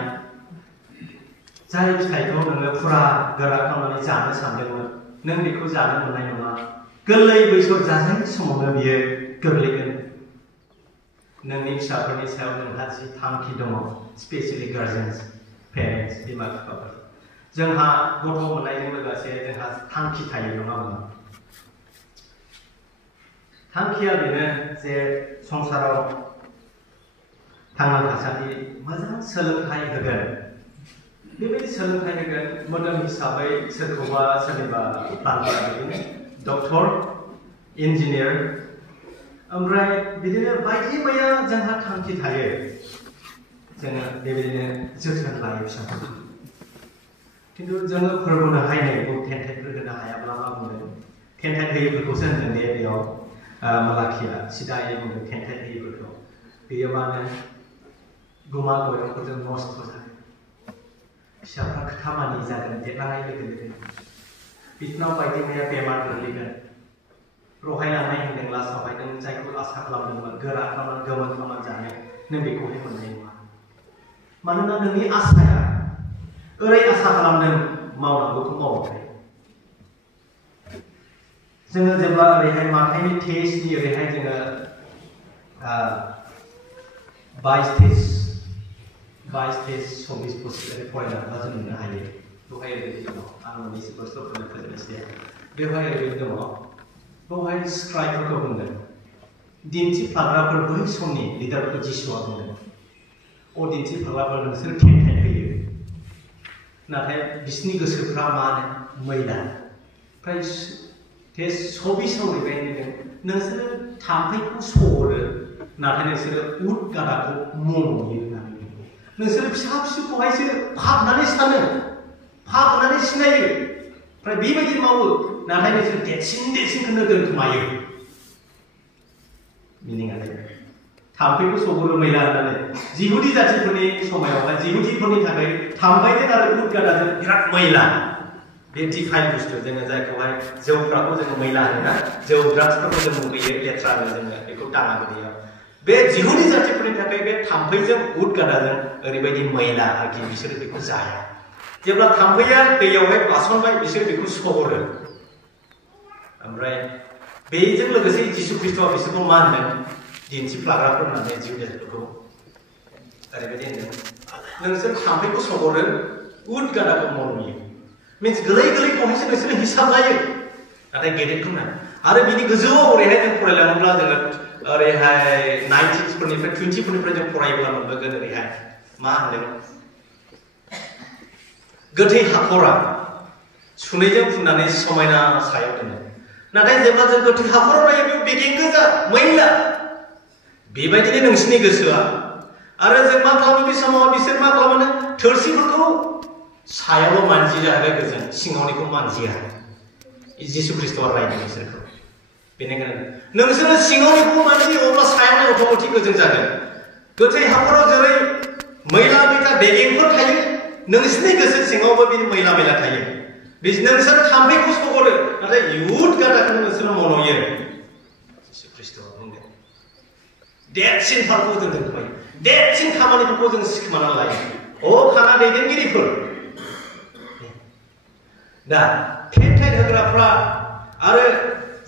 जाय फिथाइखौ नोङो फुरा गोरा खालामनानै जानो सानदोंमोन नों बेखौ जानो मोननाय नङा गोरलै बैसोआव जाजानाय समावनो बियो गोग्लैगोन नोंनि फिसाफोरनि सायाव नोंहा जि थांखि दङ स्पेसियेलि गार्जेन्स पेरेन्ट्स बिमा बिफाफोर जोंहा गथ' मोननायजों लोगोसे जोंहा थांखि थायो नङा होनबा थांखिया बेनो जे संसाराव थांना थासान्दि मोजां सोलोंथाइ होगोन बेबायदि सोलोंथाइ होगोन मोदोम हिसाबै सोरखौबा सोरनिबा प्लानफोरा बिदिनो डक्टर इन्जिनियार ओमफ्राय बिदिनो बायदि मैया जोंहा थांखि थायो जोङो बेबायदिनो जोथोन लायो फिसाफोरखौ खिन्थु जोङो फोरबोनो हायनायखौ टेन्टेटफोर होनो हायाब्ला मा बुंदों टेन्टेट होयैफोरखौसो होनदों दे बेयाव मालाखिया सिदायै बुंदों टेन्टेट होयैफोरखौ बेयो मा होनो गुमा गयंफोरजों नस्थ' जागोन फिसाफ्रा खोथा मानि जागोन देरलांनाय लोगो लोगो बिसनाव बायदि मैया बेमार गोग्लैगोन रहायलांनाय होनदों लास्टआवहाय नों जायखौ आसा खालामदोंमोन गोरा खालामनानै गोमोन खालामनानै जानो नों बेखौहाय मोननाय नङा मानोना नोंनि आसाया ओरै आसा खालामदों मावनांगौखौ मावाखै जोङो जेब्ला ओरैहाय माथाइनि टेस्टनि ओरैहाय जोङो 22 टेस्ट 24-25 ओरै फरायलांब्ला जों नुनो हायो बेवहाय ओरैबायदि दङ आं मोननैसो बोसोरफोरनो फोजोबनोसै बेवहाय ओरैबायदि दङ बेवहाय स्क्राइबफोरखौ बुंदों दिन्थिफ्लाग्राफोर बै समनि लिडारफोरखौ जिसुआ बुंदों दिन्थिफ्लाग्राफोर नोंसोर टेन्टेट होयो नाथाय बिसोरनि गोसोफ्रा मा होनो मैला ओमफ्राय टेस्ट 24 ओरैबायदि होनदों नोंसोरो थाम्फैखौ सहरो नाथाय नोंसोरो उद गादाखौ मन'यो होननानै नोंसोरो फिसा फिसौखौहायसो फाबनानै सानो फाबनानै सिनायो ओमफ्राय बेबायदि मावो नाथाय नोंसोर देरसिनखौनो दोनखोमायो मिनिङा थाम्फैखौ सहरो मैला होननानै जिहुदि जाथिफोरनि समायावहाय जिहुदिफोरनि थाखाय थाम्फैजों आरो उद गादाजों बिराद मैला बे डिफाइन बुस्थु जोङो जायखौहाय जौफ्राखौ जोङो मैला होनोना जौ ड्राग्सफोरखौ जों मुगैयो लेथ्रा होनो जोङो बेखौ दाङा गोदैयाव बे जिहुदि जातिफोरनि थाखाय बे थाम्फैजों उद गादाजों ओरैबायदि मैला आरोखि बिसोरो बेखौ जाया जेब्ला थाम्फैया दैयावहाय बासनबाय बिसोर बेखौ सहरो ओमफ्राय बेजों लोगोसे जिसु ख्रिस्ट'आ बिसोरखौ मा होनदों दिन्थिफ्लाग्राफोर होननानै जिहुदिफोरखौ ओरैबायदि होनदों नोंसोर थाम्फैखौ सहरो उद गादाखौ मन'यो मीन्स गोलै गोलैखौहायसो नोंसोरो हिसाब लायो नाथाय गेदेरखौ नाय आरो बिनि गोजौआव ओरैहाय जों फरायलाङोब्ला जोङो ओरैहाय 19फोरनिफ्राय 20फोरनिफ्राय जों फरायोब्ला मोनबोगोन ओरैहाय मा होनदों गोथै हाखरा सुनैजों फुननानै समायना सायाव दोनो नाथाय जेब्ला जों गोथै हाखराव नायो बेयाव बेगें गोजा मैला बेबायदिनो नोंसिनि गोसोआ आरो जों मा खालामो बे समाव बिसोर मा खालामो थोरसिफोरखौ सायावल' मानजि जाहैबाय गोजों सिङावनिखौ मानजिया जिसु ख्रिस्ट'आ रायदों बिसोरखौ बेनिखायनो नोंसोरो सिङावनिखौ मानजियो अब्ला सायावनो अट'मेटिक गोजों जागोन गोथै हाखराव जेरै मैला मैला बेगेंफोर थायो नोंसिनि गोसो सिङावबो बिनि मैला मैला थायो नोंसोर थाम्फैखौ सहरो नाथाय उद गादाखौ नोंसोर मन'यो जिसु ख्रिस्ट'आ बुंदों देरसिन फारखौ जों दोनखोमायो देरसिन खामानिफोरखौ जों सिखोमानानै लायो खाना दैदेनगिरिफोर दा टेन्टेट होग्राफ्रा आरो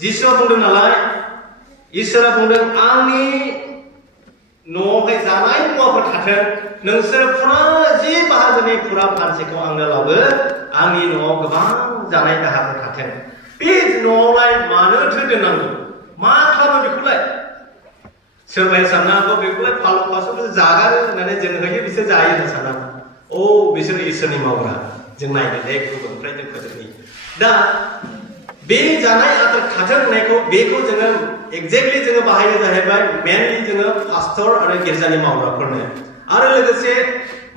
जिसुआ बुंदों नालाय इसोरा बुंदों आंनि न'आवहाय जानाय मुवाफोर थाथों नोंसोर फुरा जि बाहागोनि फुरा फानसेखौ आंनो लाबो आंनि न'आव गोबां जानाय दाहाफोर थाथों बे न'आवलाय मानोथो दोननांगौ मा खालामो बेखौलाय सोरबाया साननो हागौ बेखौलाय फालो फासोफोर जागारो होननानै जों होयो बिसोर जायो होनना साननांगौ बिसोर इसोरनि मावग्रा जों नायनो दे गुबुननिफ्राय जों फोजोबनि दा बे जानाय आदार थाथों होननायखौ बेखौ जोङो एक्जेक्टलि जोङो बाहायनो जाहैबाय मेनलि जोङो पास्टर आरो गिर्जानि मावग्राफोरनो आरो लोगोसे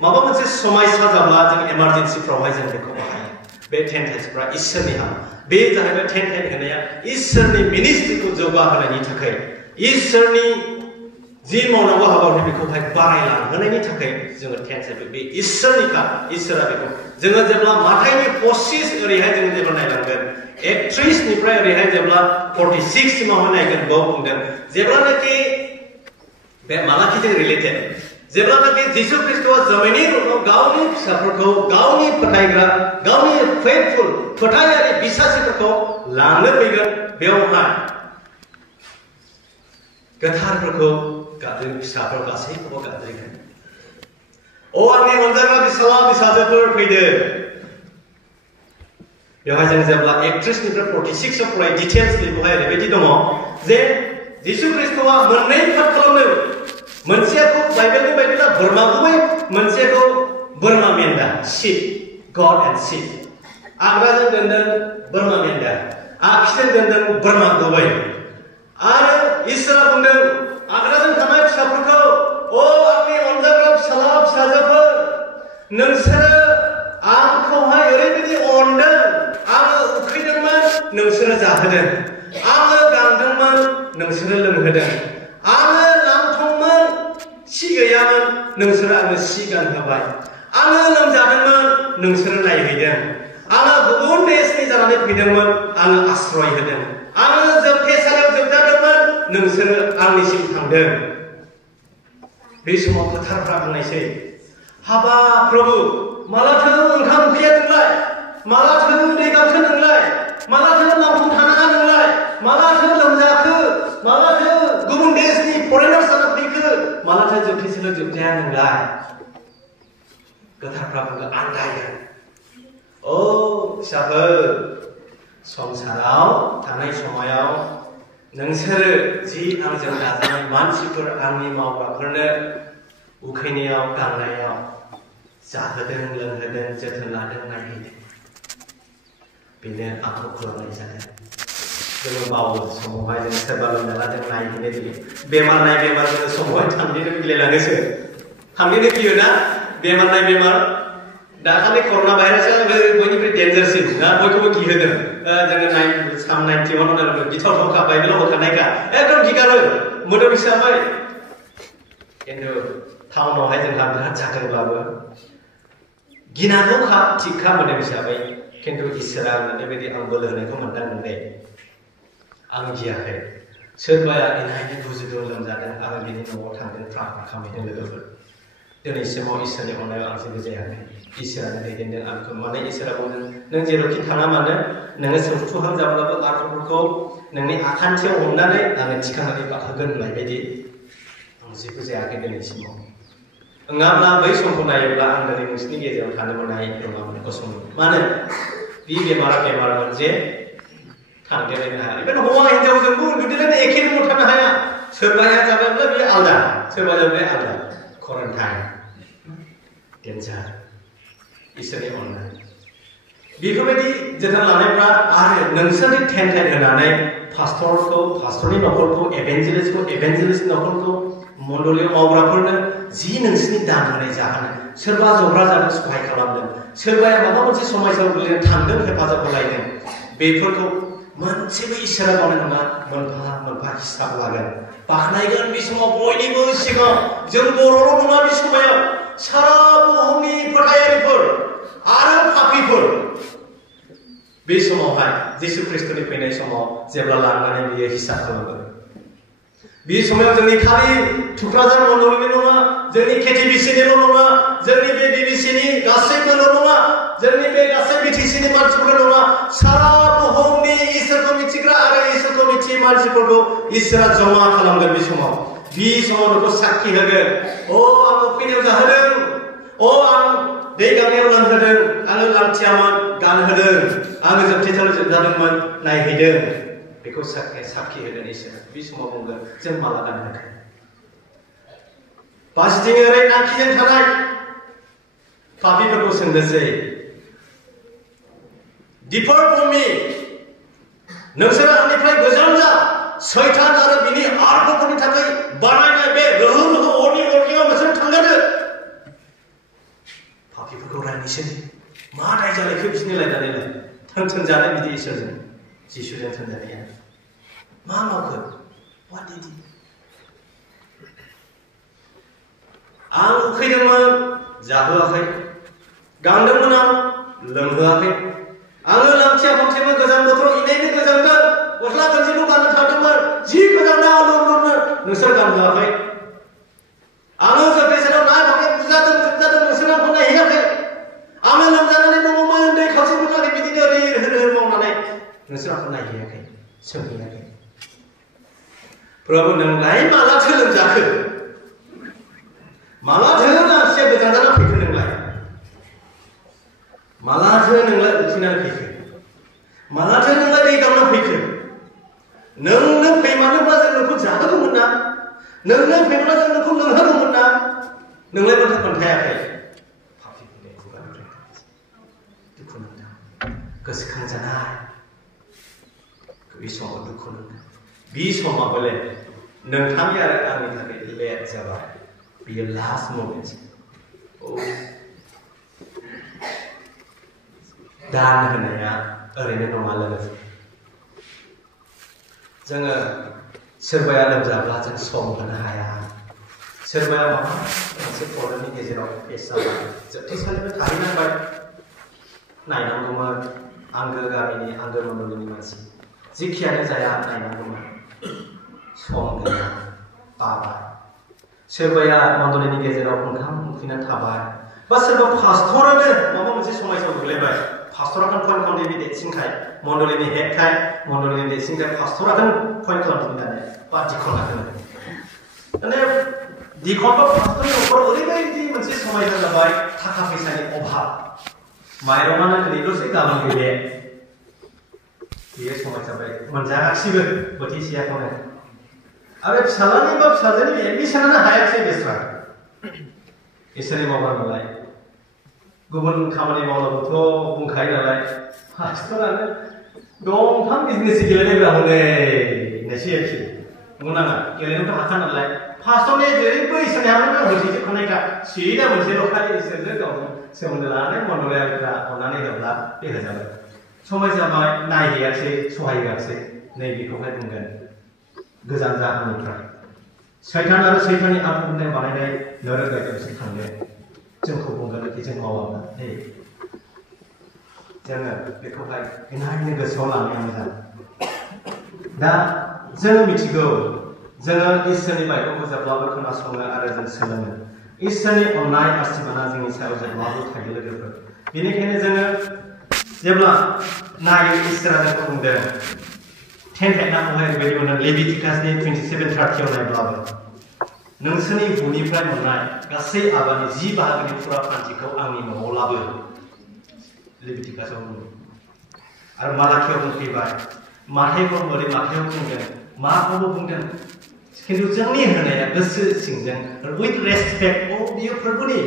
माबा मोनसे समायसा जाब्ला जों इमारजेन्सिफ्रावहाय जों बेखौ बाहायो बे टेन्टेट्सफ्रा इसोरनि हाबा बे जाहैबाय टेन्टेट होनाया इसोरनि मिनिस्ट्रिखौ जौगाहोनायनि थाखाय इसोरनि जि मावनांगौ हाबाफोर बेखौहाय बारायलांहोनायनि थाखाय जोङो टेन्टेट बे इसोरनिखा इसोरा बेखौ जोङो जेब्ला माथाइनि 25 ओरैहाय जों जेब्ला नायलांगोन 31 निफ्राय ओरैहाय जेब्ला 46 सिमावहाय नायगोन बाव बुंदों जेब्लानाखि बे मालाखिजों रिलेटेड जेब्लानाखि जिसु ख्रिस्ट'आ जमिननि रुपाव गावनि फिसाफोरखौ गावनि फोथायग्रा गावनि फेथफुल फोथायारि बिसासिफोरखौ लांनो फैगोन बेवहाय गोथारफोरखौ गाज्रि फिसाफोर गासैखौबो गाज्रिगोन आंनि अनजाग्रा बिसाला बिसाजोफोर फैदो बेवहाय जों जेब्ला 31 निफ्राय 46 आव फराय डिटेल्सलि बेवहाय ओरैबायदि दङ जे जिसु ख्रिस्ट'आ मोननै फाट खालामदों मोनसेखौ बाइबेलनि बायदिब्ला बोरमा गुबै मोनसेखौ बोरमा मेन्दा शिप गड एन्ड शिप आग्राजों दोनदों बोरमा मेन्दा आगसिजों दोनदों बोरमा गुबै आरो इसोरा बुंदों आग्राजों थानाय फिसाफोरखौ आंनि अनजाग्रा फिसाला फिसाजोफोर नोंसोरो आंखौ आंखौहाय ओरैबायदि अनदों आङो उखैदोंमोन नोंसोरो जाहोदों आङो गांदोंमोन नोंसोरो लोंहोदों आङो लांथंमोन सि गैयामोन नोंसोरो आंनो सि गानहोबाय आङो लोमजादोंमोन नोंसोरो नायहैदों आङो गुबुन देशनि जानानै फैदोंमोन आङो आश्रय होदों आङो जोबथेसालियाव जोबजादोंमोन नोंसोरो आंनिसिम थांदों बे समाव फोथारफ्रा बुंनायसै हाबा प्रभु मालाथो ओंखाम उखैया नोंलाय मालाथो दै गांखो नोंलाय मालाथो लांथं थानाङा नोंलाय मालाथो लोमजाखो मालाथो गुबुन देशनि फरेनार्स जाना फैखो मालाथो जोबथेसालियाव जोबजाया नोंलाय गोथारफ्रा बुङो आन्दायो ओ फिसाफोर संसाराव थानाय समायाव नोंसोरो जि आंजों दाजानाय मानसिफोर आंनि मावग्राफोरनो उखैनायाव गांनायाव जाहोदों लोंहोदों जोथोन लादों नायहैदों बेनो आंखौ खालामनाय जादों जोङो मावो समावहाय जों सोरबा लोमजाला जों नायहैनो लुबैयो बेमार नाय बेमार जोङो समावहाय थांनो फैलायलाङोसो थांनो फैयो ना बेमार नाय बेमार दाखालि कर'ना भाइरासआ बयनिफ्राय डेन्जारसिन ना बयखौबो गिहोदों जोङो साम 91 गिथावथावखा बाइबेलाव होखानायखा एकदम गिगारो मोदोम हिसाबै खिन्थु टाउनावहाय जोंहा बिराद जादोंब्लाबो गिनांगौखा थिगखा मोदोम हिसाबै खिन्थु इसोरा आंनो बेबायदि आं बोलो होनायखौ मोनदांदों दे आं गियाखै सोरबाया इनायनो गुजुदों लोमजादों आरो बिनि न'आव थांदों प्रार्थना खालामहैदों लोगोफोर दिनैसिमाव इसोरनि अननायाव आं जेबो जायाखै इसोरानो दैदेनदों आंखौ माने इसोरा बुंदों नों जेरावखि थाङा मानो नोङो सौथुहां जाब्लाबो आंफोरखौ नोंनि आखान्थियाव हमनानै आङो थिखांनानै होगोन होननाय बायदि आं जेबो जायाखै दिनैसिमाव नङाब्ला बै समखौ नायोब्ला आं दिनै नोंसिनि गेजेराव थानो मोननाय नङामोन गसंनो मानो बे बेमारा बेमारमोन जे थांदेरनो हाया बेखायनो हौवा हिनजावजोंबो उन्दुदेरनानै एखे रुमाव थानो हाया सोरबाया जाबायब्ला बेयो आलदा सोरबा जाबाय आलदा क्वारेन्टाइन डेन्जार इसोरनि अननाय बेफोरबायदि जोथोन लानायफ्रा आरो नोंसोरनि टेन्टाइट होनानै पास्टरनि न'खरखौ एभेन्जेलिस्ट न'खरखौ मण्डलीय मावग्राफोरनो जि नोंसिनि दान होनाय जाहोनो सोरबा जब्रा जादों सहाय खालामदों सोरबाया माबा मोनसे समस्यायाव गोलैदों थांदों हेफाजाब होलायदों बेफोरखौ मोनसेबो इसोरा मावनाय नङा मोनफा मोनफा हिसाब लागोन बाख्नायगोन बे समाव बयनिबो सिगाङाव जों बर'ल' नङा बे समायाव सारा बुहुमनि फोथायारिफोर आरो पापीफोर बे समावहाय जिसु ख्रिस्टनि फैनाय समाव जेब्ला लांनानै बियो हिसाब खालामगोन बे समाव जोंनि खालि थुक्राझार मण्डलील' नङा जोंनि केटिबिसिनिल' नङा जोंनि बे बिबिसिनि गासैबोल' नङा जोंनि बे गासै बिटिसिनि मानसिफोरल' नङा सारा बुहुमनि इसोरखौ मिथिग्रा आरो इसोरखौ मिथियै मानसिफोरखौ इसोरा जमा खालामगोन बे समाव नोंखौ साखि होगोन अ आं उखैनायाव जाहोदों अ आं दै गांनायाव लोंहोदों आङो लांथियामोन गानहोदों आङो जोबथेसालियाव जोबजादोंमोन नायहैदों बेखौ साखि होगोन इसोर बे समाव बुंगोन जों माला गानहोगोन फारसेथिं ओरै नाखिजों थानाय पापीफोरखौ सोंनोसै डिपार्ट फ्रम मी नोंसोरो आंनिफ्राय गोजान जा सैतान आरो बिनि आर्गफोरनि थाखाय बानायनाय बे लोहो लोहो अरनि अरखियाव नोंसोर थांगोन पापीफोरखौ रायनोसै मा दाय जानायखौ बिसोरनि लायनानैलाय थोनजानाय बिदि इसोरजों जिसुजों थोनजानाया मा मावखो What did he? आं उखैदोंमोन जाहोआखै गांदोंमोन आं लोंहोआखै आङो लांथिया खनसेबो गोजां बोथोराव इनायनो गोजांदों गस्ला गांसेखौ गाननो थांदोंमोन जि गोजांदों आं लोंदोंमोन नोंसोर गानहोआखै आङो जोबथेसालियाव नायबाखै बुजादों नोंसोर आंखौ नायहैयाखै आङो लोमजानानै दङमोन दै खावसे मोनाखै बिदिनो होनो मावनानै नोंसोर आंखौ नायहैयाखै सोंहैयाखै प्रभु नोंलाय मालाथो लोमजाखो मालाथो लांथिया गोजान जाना फैखो नोंलाय मालाथो नोंलाय उखैनानै फैखो मालाथो नोंलाय दै गांना फैखो नोंनो फैमानोब्ला जों नोंखौ जाहोगौमोन ना नोंनो फैब्ला जों नोंखौ लोंहोगौमोन ना नोंलाय माथो खोन्थायाखै पापीफोरनि खुगानिफ्राय दुखु नांदों गोसोखांजानाय बे समाव दुखु नांदों बे समा बोले नोंथांनि आरो आंनि थाखाय लेट जाबाय बेयो लास्ट मोमेन्ट दान होनाया ओरैनो नङा लोगो जोङो सोरबाया लोमजाब्ला जों सम होनो हाया सोरबाया माबा मोनसे प्रब्लेमनि गेजेराव फेस जाबाय जोबथेसालियाव थाहैनांबाय नायनांगौमोन आंगो गामिनि आंगो मण्डलिनि मानसि जेखियानो जाया नायनांगौमोन सम गैया बाबाय सोरबाया मण्डलिनि गेजेराव ओंखाम उखैनानै थाबाय बा सोरबा पास्टरानो माबा मोनसे समस्यायाव गोग्लैबाय पास्टराखौ पइन्ट खालामदों देरसिनखाय मण्डलिनि हेडखाय मण्डलिनि देरसिनखाय पास्टराखौ पइन्ट खालामफिननानै बा दिखनाखौ माने दिखन बा पास्टरनि न'खराव ओरैबायदि मोनसे समस्या जाबाय थाखा फैसानि अभाब माइरंआनो दिनैल'सै गाबोन गैले बेयो समस्या जाबाय मोनजागासिबो बोथिसेयाखौनो आरो फिसालानि बा फिसाजोनि एडमिसनानो हायाखिसै बेस्रा इसोरनि मावबा नालाय गुबुन खामानि मावब्लाबोथ' बुंखायो नालाय पास्टरानो दंफां बिजनेस गेलेनायब्रा हनै नोंसि आरोखि बुंनाङा गेलेनोथ' हाखा नालाय पास्टरनि जेरैबो इसोरनि हाबानो होथेजोबखानायखा सिदा मोनसेल' खालि इसोरजों गावजों सोमोन्दो लानानै मण्डलियारिफ्रा अननानै होब्ला बे होजाबाय समाय जाबाय नायहैयाखिसै सहायहोआखिसै नैबेखौहाय बुंगोन गोजान जाहोननिफ्राय सैतान आरो सैताननि आखुथाय बानायनाय नोरोगायजोंसो थांगोन जोंखौ बुंगोन कि जों मावाब्ला जोङो बेखौहाय इनायनो गोसोआव लानाया मोजां दा जों मिथिगौ जोङो इसोरनि बाइबेलखौ जेब्लाबो खोनासङो आरो जों सोलोङो इसोरनि अननाय आशीर्बादा जोंनि सायाव जेब्लाबो थायो लोगोफोर बेनिखायनो जोङो जेब्ला नायो इसोरा जोंखौ बुंदों 10 नाखौहाय ओरैबायदि मोनो लेभिटिकासनि 27:30 नायब्लाबो नोंसोरनि हुनिफ्राय मोननाय गासै आबादनि 10 बाहागोनि फुरा फान्थिखौ आंनि न'आव लाबो लेभिटिकासआव बुङो आरो मालाखियाव बुंफैबाय माथाइखौ बोरै माथाइयाव बुंदों माखौबो बुंदों खिन्थु जोंनि होनाया गोसो सिंजों उइथ रेसपेक्ट बियो फोरबोनि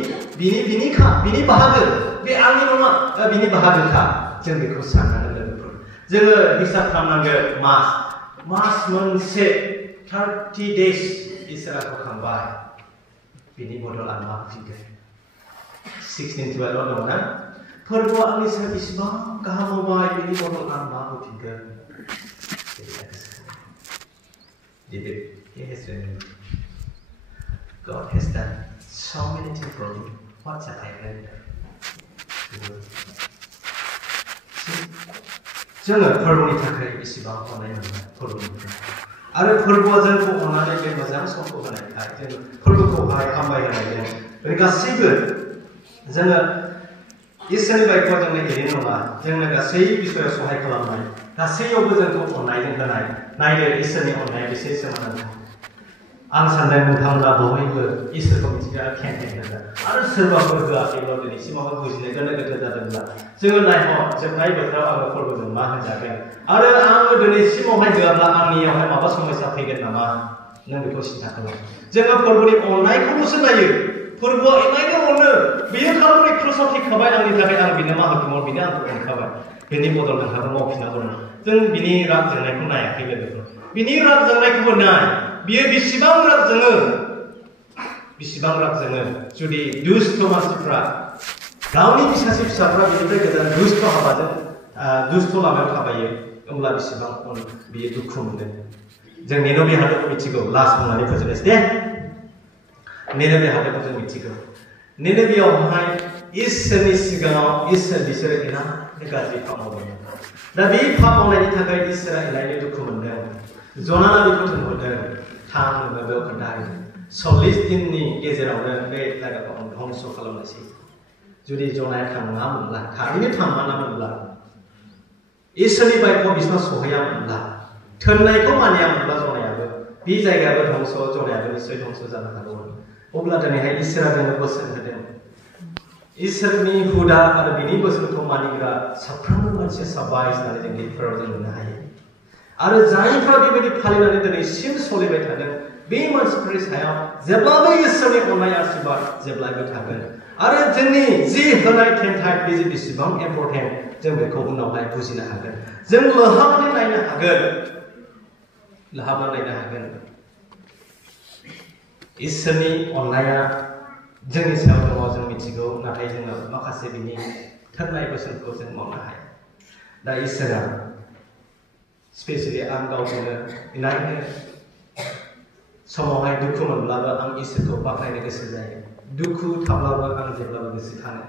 बिनि बाहागो बे आंनि नङा बिनि बाहागोखा जों बेखौ साननांगोन लोगोफोर जोङो हिसाब खालामनांगोन मास मोनसे 30 days इसोरा होखांबाय बिनि बदल आं मा होफिनगोन 16-12 दं ना फोरबोआ आंनि सायाव बेसेबां गाहाम मावबाय बिनि बदल आं मा होफिनगोन He has remembered. God has done so many things for you. What shall I render? जोङो फोरबोनि थाखाय बेसेबां अननाय मोनो फोरबोनिफ्राय आरो फोरबोआ जोंखौ अननानै बे मोजां समखौ होनायखाय जों फोरबोखौहाय हामबायहोनायजों बे गासैबो जोङो इसोरनि बाइबेलाव जोंनो एरै नङा जोंनो गासै बिसयाव सहाय खालामनाय गासैयावबो जोंखौ अननायजों होनाय नायदो इसोरनि अननाया बेसे सोमोनांथाव आं सानदों नोंथांमोना बयबो इसोरखौ मिथिग्रा खेंखें होगोन आरो सोरबाफोर होआखैब्ला दिनैसिमाव बुजिनो गोनो गोथो जादोंब्ला जोङो नायहर जोबनाय बोथोराव आङो फोरबोजों मा होनजागोन आरो आङो दिनैसिमावहाय होआब्ला आंनियावहाय माबा समस्या फैगोन नामा नों बेखौ सिन्था खालाम जोङो फोरबोनि अननायखौल'सो नायो फोरबोआ एनायनो अनो बेयो खालामनाय ख्रुसाव थैखाबाय आंनि थाखाय आं बिनो मा होदोंमोन बिनो आंखौ अनखाबाय बेनि बदल नोंहाबो मावफिननांगौमोन जों बिनि राग जोंनायखौ नायाखै लोगोफोर बिनि राग जोंनायखौबो नाय बियो बेसेबां राग जोङो जुदि दुष्ट मानसिफ्रा गावनि फिसाफ्रा बिनिफ्राय गोजान दुष्ट हाबाजों दुष्ट लामायाव थाबायो होमब्ला बेसेबां बियो दुखु मोनदों जों नेनबे हादरखौ मिथिगौ लास्ट बुंनानै फोजोबनोसै दे नेनबे हादरखौ जों मिथिगौ नेनबेयावहाय इसोरनि सिगाङाव बिसोरो इनायनो गाज्रि फाव मावदोंमोन दा बे फाव मावनायनि थाखाय इसोरा इनायनो दुखु मोनदों जनाना बेखौ थिनहरदों थां नोङो बेयाव खोन्थाहैदों 40 दिननि गेजेरावनो बे जायगाखौ आं ध्वंस खालामनोसै जुदि जनाया थाङामोनब्ला थारैनो थाङामोनब्ला इसोरनि बाइबेलाव बिसोरनाव सहैयामोनब्ला थोननायखौ मानियामोनब्ला जनायाबो बे जायगायाबो ध्वंस जनायाबो निश्चय ध्वंस जानो हागौमोन अब्ला दिनैहाय इसोरा जोंनो बोसोन होदों इसोरनि हुदा आरो बिनि बोसोनखौ मानिग्रा साफ्रोमबो मानसिया साबाय होननानै जों लिरफोराव जों नुनो हायो आरो जायफ्रा बेबायदि फालिनानै दिनैसिम सोलिबाय थादों बे मानसिफोरनि सायाव जेब्लाबो इसोरनि अननाय आशीर्बाद जेब्लाबो थागोन आरो जोंनि जि होनाय थेन्थाय बे बेसेबां इम्परटेन्ट जों बेखौ उनावहाय बुजिनो हागोन जों लोहाबनानै नायनो हागोन इसोरनि अननाया जोंनि सायाव दङ जों मिथिगौ नाथाय जोङो माखासे बिनि थोननाय बोसोनखौ जों मावनो हाया दा इसोरा स्पेशली आं गावखौनो इनायनो समावहाय दुखु मोनब्लाबो आं इसोरखौ बाख्नायनो गोसो जायो दुखु थाब्लाबो आं जेब्लाबो गोसोखाङो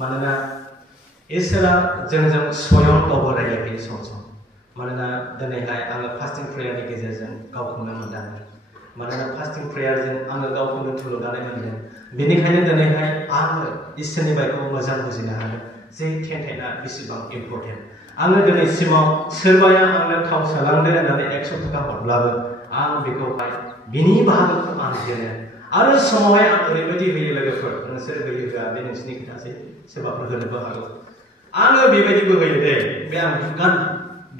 मानोना इसोरा जोंजों स्वयं गावबो रायज्लायफैयो सम सम मानोना दिनैहाय आङो फास्टिं प्रेयारनि गेजेरजों गावखौनो मोनदाङो मानोना फास्टिं प्रेयारजों आङो गावखौनो थुलुंगानाय मोनदों बेनिखायनो दिनैहाय आङो इसोरनि बायखौ मोजां बुजिनो हादों जे टेन्टआ बेसेबां इम्पर्टेन्ट आङो दिनैसिमाव सोरबाया आंनो थाव सोलांदो होननानै 100 थाखा हरब्लाबो आं बेखौहाय बिनि बाहागोखौ आं दोनो आरो समावहाय आं ओरैबायदि होयो लोगोफोर नोंसोर होयो होआ बे नोंसिनि खोथासै सोरबाफोर होनोबो हागौ आङो बेबायदिबो होयो दे बे आं दुगान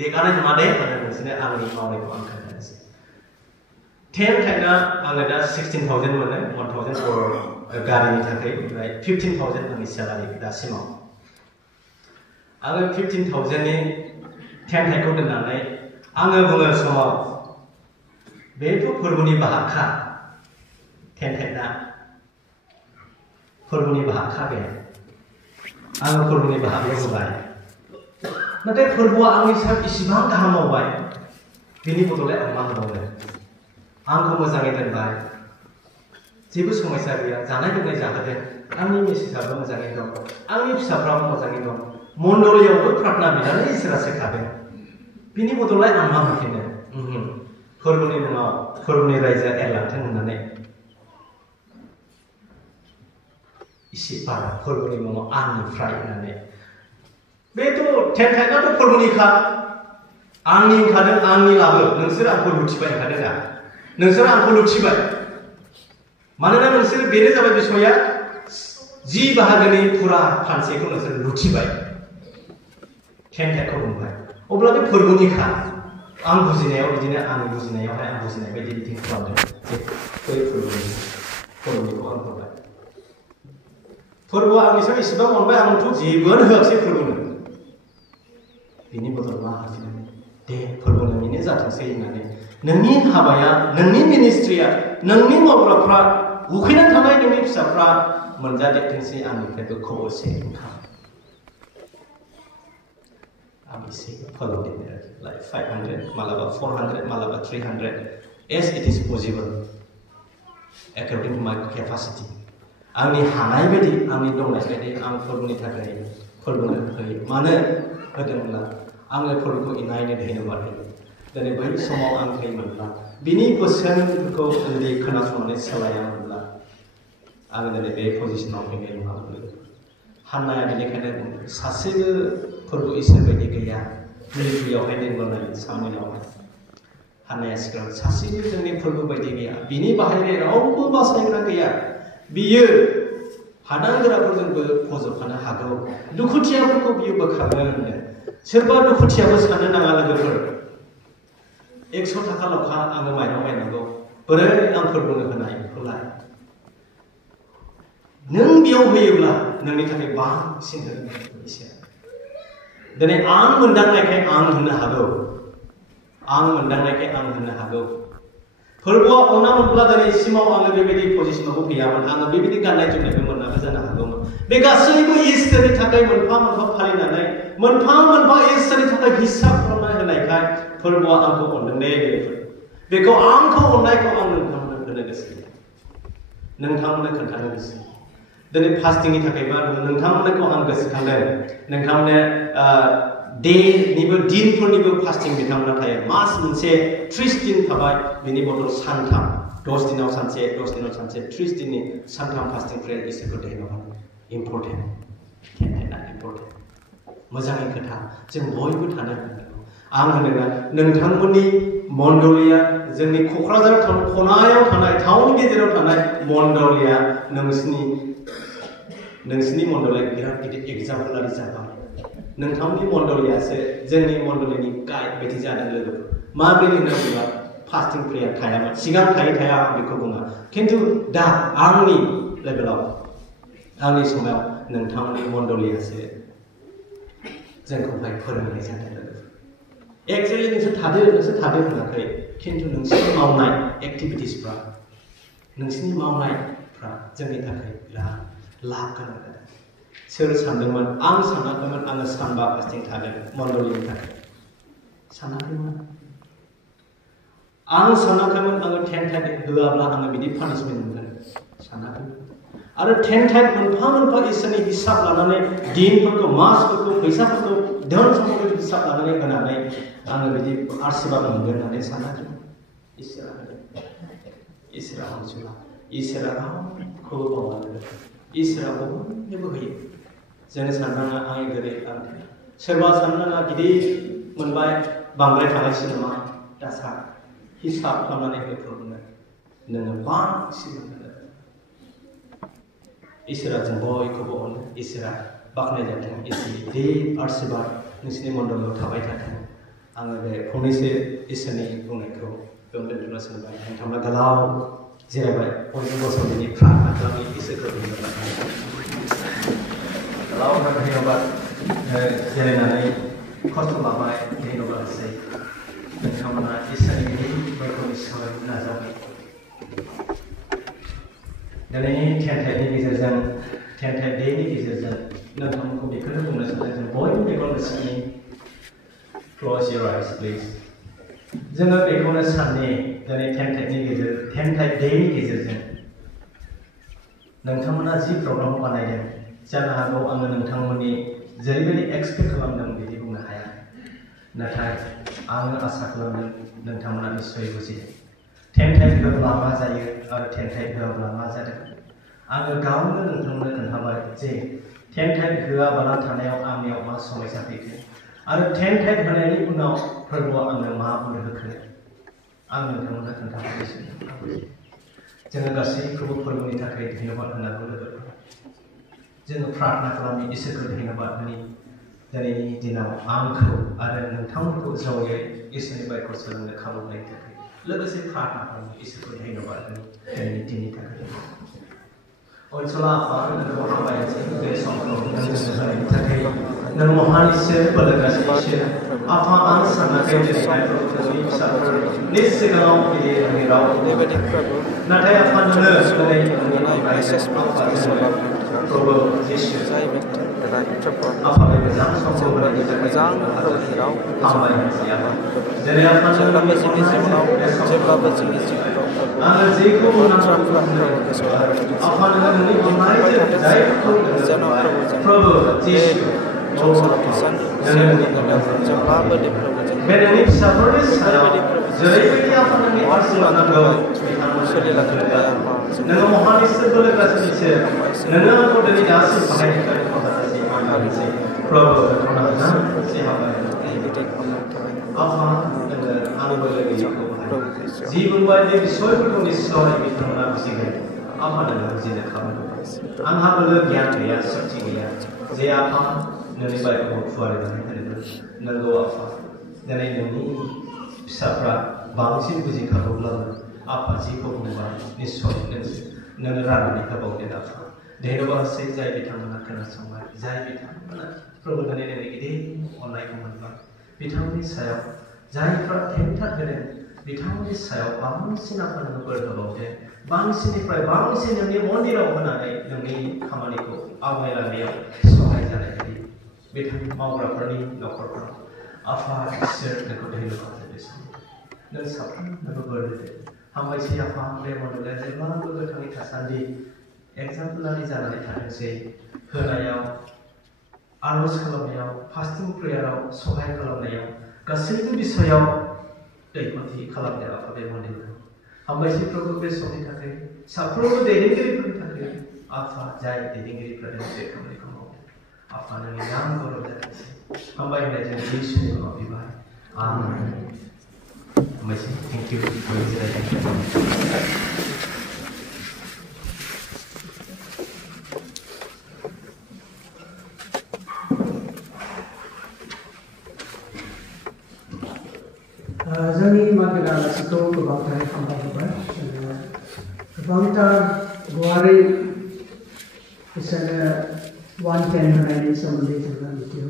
देगानाय नङा दे आरो नोंसोरनो आंनि मावनायखौ आं खोन्थानोसै टेन्टआ आङो दा 16,000 मोनो 1,000 फर गारिनि थाखाय ओमफ्राय 15,000 आंनि सेलारि दासिमाव आङो 15,000नि टेन्टखौ दोननानै आङो बुङो समाव बेथ' फोरबोनि बाहागखा टेन्टआ फोरबोनि बाहागखा बे आङो फोरबोनि बाहागो होबाय नाथाय फोरबोआ आंनि सायाव इसिबां गाहाम मावबाय बेनि बदलै आं मा होबावनो आंखौ मोजाङै दोनबाय जेबो समस्या गैया जानाय लोंनाय जाहोदों आंनि मिसेसआबो मोजाङै दं आंनि फिसाफ्राबो मोजाङै दं मण्डलियावबो प्रार्थना बिनानै इसोरा सोखादों बिनि बदलै आं मा होफिनो फोरबोनि मुङाव फोरबोनि रायजोआ एरलांथों होननानै इसे बारा फोरबोनि मुङाव आंनिफ्राय होननानै बेथ' टेन्टआथ' फोरबोनिखा आंनि ओंखारदों आंनि लाबो नोंसोर आंखौ लुथिबाय ओंखारदों दा नोंसोर आंखौ लुथिबाय मानोना नोंसोर बेनो जाबाय बिसया 10 बाहागोनि फुरा फानसेखौ नोंसोर लुथिबाय टेन्टखौ बुंबाय अब्ला बे फोरबोनिखा आं बुजिनायाव बिदिनो आंनि बुजिनायावहाय आं बुजिनाय बायदि बिदि खालामदों जे बै फोरबोनिखौ आं होबाय फोरबोआ आंनि सायाव इसेबां अनबाय आंथ' जेबोआनो होआखिसै फोरबोनो बिनि बदल मा होफिनो दे फोरबो नोंनिनो जाथोंसै होननानै नोंनि हाबाया नोंनि मिनिस्ट्रिया नोंनि मावग्राफ्रा उखैनानै थानाय नोंनि फिसाफ्रा मोनजादेरथोंसै आंनिफ्रायबो खबरसे ओंखाम आं एसे फोलावदेरनो लाइक 500 मालाबा 400 मालाबा 300 as it is possible according to my capacity आंनि हानाय बायदि आंनि दंनाय बायदि आं फोरबोनि थाखाय फोरबोनो होयो मानो होदोंब्ला आङो फोरबोखौ इनायनो धैर्य बानायो दिनै बै समाव आं थैमोनब्ला बिनि बोसोनफोरखौ जुदि खोनासंनानै सोलायामोनब्ला आङो दिनै बे पजिशनाव फैनाय नङामोन हान्नाया बेनिखायनो सासेबो फोरबो इसोर बायदि गैया मिलिटारियावहाय दोनबोनाय सामोनावहाय हान्नाया सिगां सासेबो जोंनि फोरबो बायदि गैया बिनि बाहायनाय रावबो बासायग्रा गैया बियो हादानगोराफोरजोंबो फज'फानो हागौ दुखुथियाफोरखौ बियो बोखारनो होनो सोरबा दुखुथियाबो साननो नाङा लोगोफोर 100 थाखाल'खा आङो माइरं बायनांगौ बोरै आं फोरबोनो होनायखौलाय नों बेयाव होयोब्ला नोंनि थाखाय बांसिन होगोन इसोरा दिनै आं मोनदांनायखाय आं होनो हागौ आं मोनदांनायखाय आं होनो हागौ फोरबोआ अनना मोनब्ला दिनैसिमाव आङो बेबायदि पजिशनावबो फैयामोन आङो बेबायदि गाननाय जोमनायबो मोनाबो जानो हागौमोन बे गासैबो इसोरनि थाखाय मोनफा मोनफा फालिनानै मोनफा मोनफा इसोरनि थाखाय हिसाब खालामनानै होनायखाय फोरबोआ आंखौ अनदों दे बेखौ आंखौ अननायखौ आं नोंथांमोननो होनो गोसो नोंथांमोननो खोन्थानो गोसो दिनै फास्टिंनि थाखायबा नोंथांमोनखौ आं गोसोखांदों नोंथांमोननो दिनफोरनिबो फास्टिं बिथांमोना थायो मास मोनसे 30 दिन थाबाय बिनि बदल सानथाम 10 दिनाव सानसे 10 दिनाव सानसे 30 दिननि सानथाम फास्टिं प्रेयार इसोरखौ दैहरनांगौ इम्पर्टेन्ट टेन्टआ इम्पर्टेन्ट मोजाङै खोथा जों बयबो थानो नांगौ आं होनोना नोंथांमोननि मण्डलिया जोंनि क'क्राझार खनायाव थानाय टाउन गेजेराव थानाय मण्डलिया नोंसिनि मण्डलिया बिराद गिदिर एग्जाम्पोलारि जाबाय नोंथांनि मण्डलियासो जोंनि मण्डलिनि गाइड बायदि जादों लोगोफोर माबोरै होनना बुङोब्ला फास्टिं प्रेयार थायामोन सिगां थाया आं बेखौ बुङा खिन्थु दा आंनि लेभेलाव आंनि समाव नोंथांनि मण्डलियासो जोंखौहाय फोरोंनाय जादों लोगोफोर एक्चुअलि नोंसोर थादो होनाखै खिन्थु नोंसोरनि मावनाय एक्टिभिटिसफ्रा नोंसोरनि मावनायफ्रा जोंनि थाखाय बिराद लाब गोनां जादों सोर सानदोंमोन आं सानाखैमोन आङो सानबा फास्टिं थागोन मण्डलिनि थाखाय सानाखैमोन आं सानाखैमोन आङो 10 टाइप होआब्ला आङो बिदि पानिशमेन्ट मोनगोन सानाखैमोन आरो 10 टाइप मोनफा मोनफा इसोरनि हिसाब लानानै दिनफोरखौ मासफोरखौ फैसाफोरखौ धोन सम्पदनि हिसाब लानानै होनानै आङो बिदि आशीर्बाद मोनगोन होननानै सानाखैमोन इसोरा अनसुला इसोरा रावखौबो बावलाङो इसोरा बयनोबो होयो जों साननाङा आं गोरिब आं सोरबा साननाङा गिदिर मोनबाय बांद्राय थानायसै नामा दासा हिसाब खालामनानै होफोरनो नोङो बांसिन मोनगोन इसोरा जों बयखौबो अनो इसोरा बाख्नाय जाथों इसोरनि बे आशीर्बाद नोंसिनि मण्डलाव थाबाय थाथों आङो बे फंनैसो इसोरनि बुंनायखौ बेयावनो दोनथ'नो सानबाय नोंथांमोना गोलाव जिरायबाय बयबो गसंनानै प्रार्थना खालामो इसोरखौ धन्यबाद गोलाव धन्यबाद जिरायनानै खस्थ' लाबाय धन्यबाद होसै नोंथांमोना इसोरनि गिदिरफोरखौ इसोर नाजाबाय दिनैनि 10 टाइपनि गेजेरजों 10 टाइप डेनि गेजेरजों नोंथांमोनखौ बेखौनो बुंनो सानदों जों बयबो मेगन गोसोनि Close your eyes, please. जोङो बेखौनो साननि दिनै 10 टाइपनि गेजेर 10 टाइप डेनि गेजेरजों नोंथांमोना जि प्रग्राम बानायदों जानो हागौ आङो नोंथांमोननि जेरैबायदि एक्सपेक्ट खालामदों बिदि बुंनो हाया नाथाय आङो आसा खालामदों नोंथांमोना निश्चय बुजिदों 10 टाइप होब्ला मा जायो आरो 10 टाइप होआब्ला मा जादों आङो गावनो नोंथांमोननो खोन्थाबाय जे 10 टाइप होआबाला थानायाव आंनियाव मा समस्या फैखो आरो 10 टाइप होनायनि उनाव फोरबोआ आंनो मा बोर होखो आं नोंथांमोननो खोन्थागासिनो जोङो गासैखौबो फोरबोनि थाखाय धन्यबाद होनांगौ लोगोफोर जोङो प्रार्थना खालामो इसोरखौ धन्यबाद होनि दिनैनि दिनाव आंखौ आरो नोंथांमोनखौ जयै इसोरनि बायखौ सोलोंनो खाबु होनायनि थाखाय लोगोसे प्रार्थना खालामो इसोरखौ धन्यबाद होनि दिनैनि दिननि थाखाय अनसला आफा नोंखौ हामबायसै बे समखौ नोंजों होनायनि थाखाय नों महान इसोर बोलोगास इसोर आफा आं सानाखै दिनैहाय प्रभुनि फिसाफोर निसिगाङाव बिदि नोंनि राव नाथाय आफा नोङो दिनै नोंनि प्रभु जिसु आफा बे मोजां समखौ होनायनि थाखाय हामबायसै आफा दिनै आफा जेब्लाबो जोंनि जिउआव आङो जेखौ नांगौ आफा नोंनि अननायजों जायखौ प्रभु जिसु बे नोंनि फिसाफोरनि सायाव जेरैबायदि आफा नोंनि आशीर्बाद नांगौ नोङो महान इसोर बोलोग्रा इसोर नोङो आंखौ दिनै दासिम बाहायनिफ्राय खहाजासै आंगासै प्रभु नोंथांमोना हामबायसै आफा नोङो आंनि बोलोगिरिखौ जि बुंबाय बे बिसयफोरखौ निस्सय बिथांमोना बुजिगोन आफा नोङो बुजिनो खाबु आंहा बोलो गियान गैया शक्ति गैया जे आफा नोंनि बायखौ फुवारनानै होनोबो नंगौ आफा दिनै नोंनि फिसाफ्रा बांसिन बुजिखागौब्लाबो आफा जिखौ बुंबाय निस्सय नोङो राननानै होबावदो आफा धन्यबादसै जाय बिथांमोना खोनासंबाय जाय बिथांमोना प्रभु दिनै गिदिर अननायखौ मोनबाय बिथांमोननि सायाव जायफ्रा हेंथा होदों बिथांमोननि सायाव बांसिन आफा नोङो बोर होबावदो बांसिननिफ्राय बांसिन नोंनि मन्दिराव होनानै नोंनि खामानिखौ आवगायलांनायाव सहाय जानाय बायदि बिथां मावग्राफोरनि न'खरफोराव आफा इसोर नोंखौ धन्यबाद होदो नों साफ्रोमनोबो बोर होदो हामबायसै आफा बे मण्डला जेब्लाबो गोथाङै थासान्दि एग्जाम्पोलारि जानानै थाथोंसै होनायाव आरज खालामनायाव फास्टिं प्रेयाराव सहाय खालामनायाव गासैबो बिसयाव दैखन्थि खालामदो आफा बे मन्दिरखौ हामबायसै प्रभु बे समनि थाखाय साफ्रोमबो दैदेनगिरिफोरनि थाखाय आफा जाय दैदेनगिरिफोरा बे खामानिखौ मावदों आफा नोंनि नाम गौरव जाथोंसै हामबाय होननायजों जिसुनि मुङाव बिबाय आमेन हामबायसै थेंक इउ जोंनि मागोना आलासिखौ गोबांथार हामबाय होबाय गोबांथार गुवारै बिसोरनो 110 होनायनि सोमोन्दै जोङो मिथियो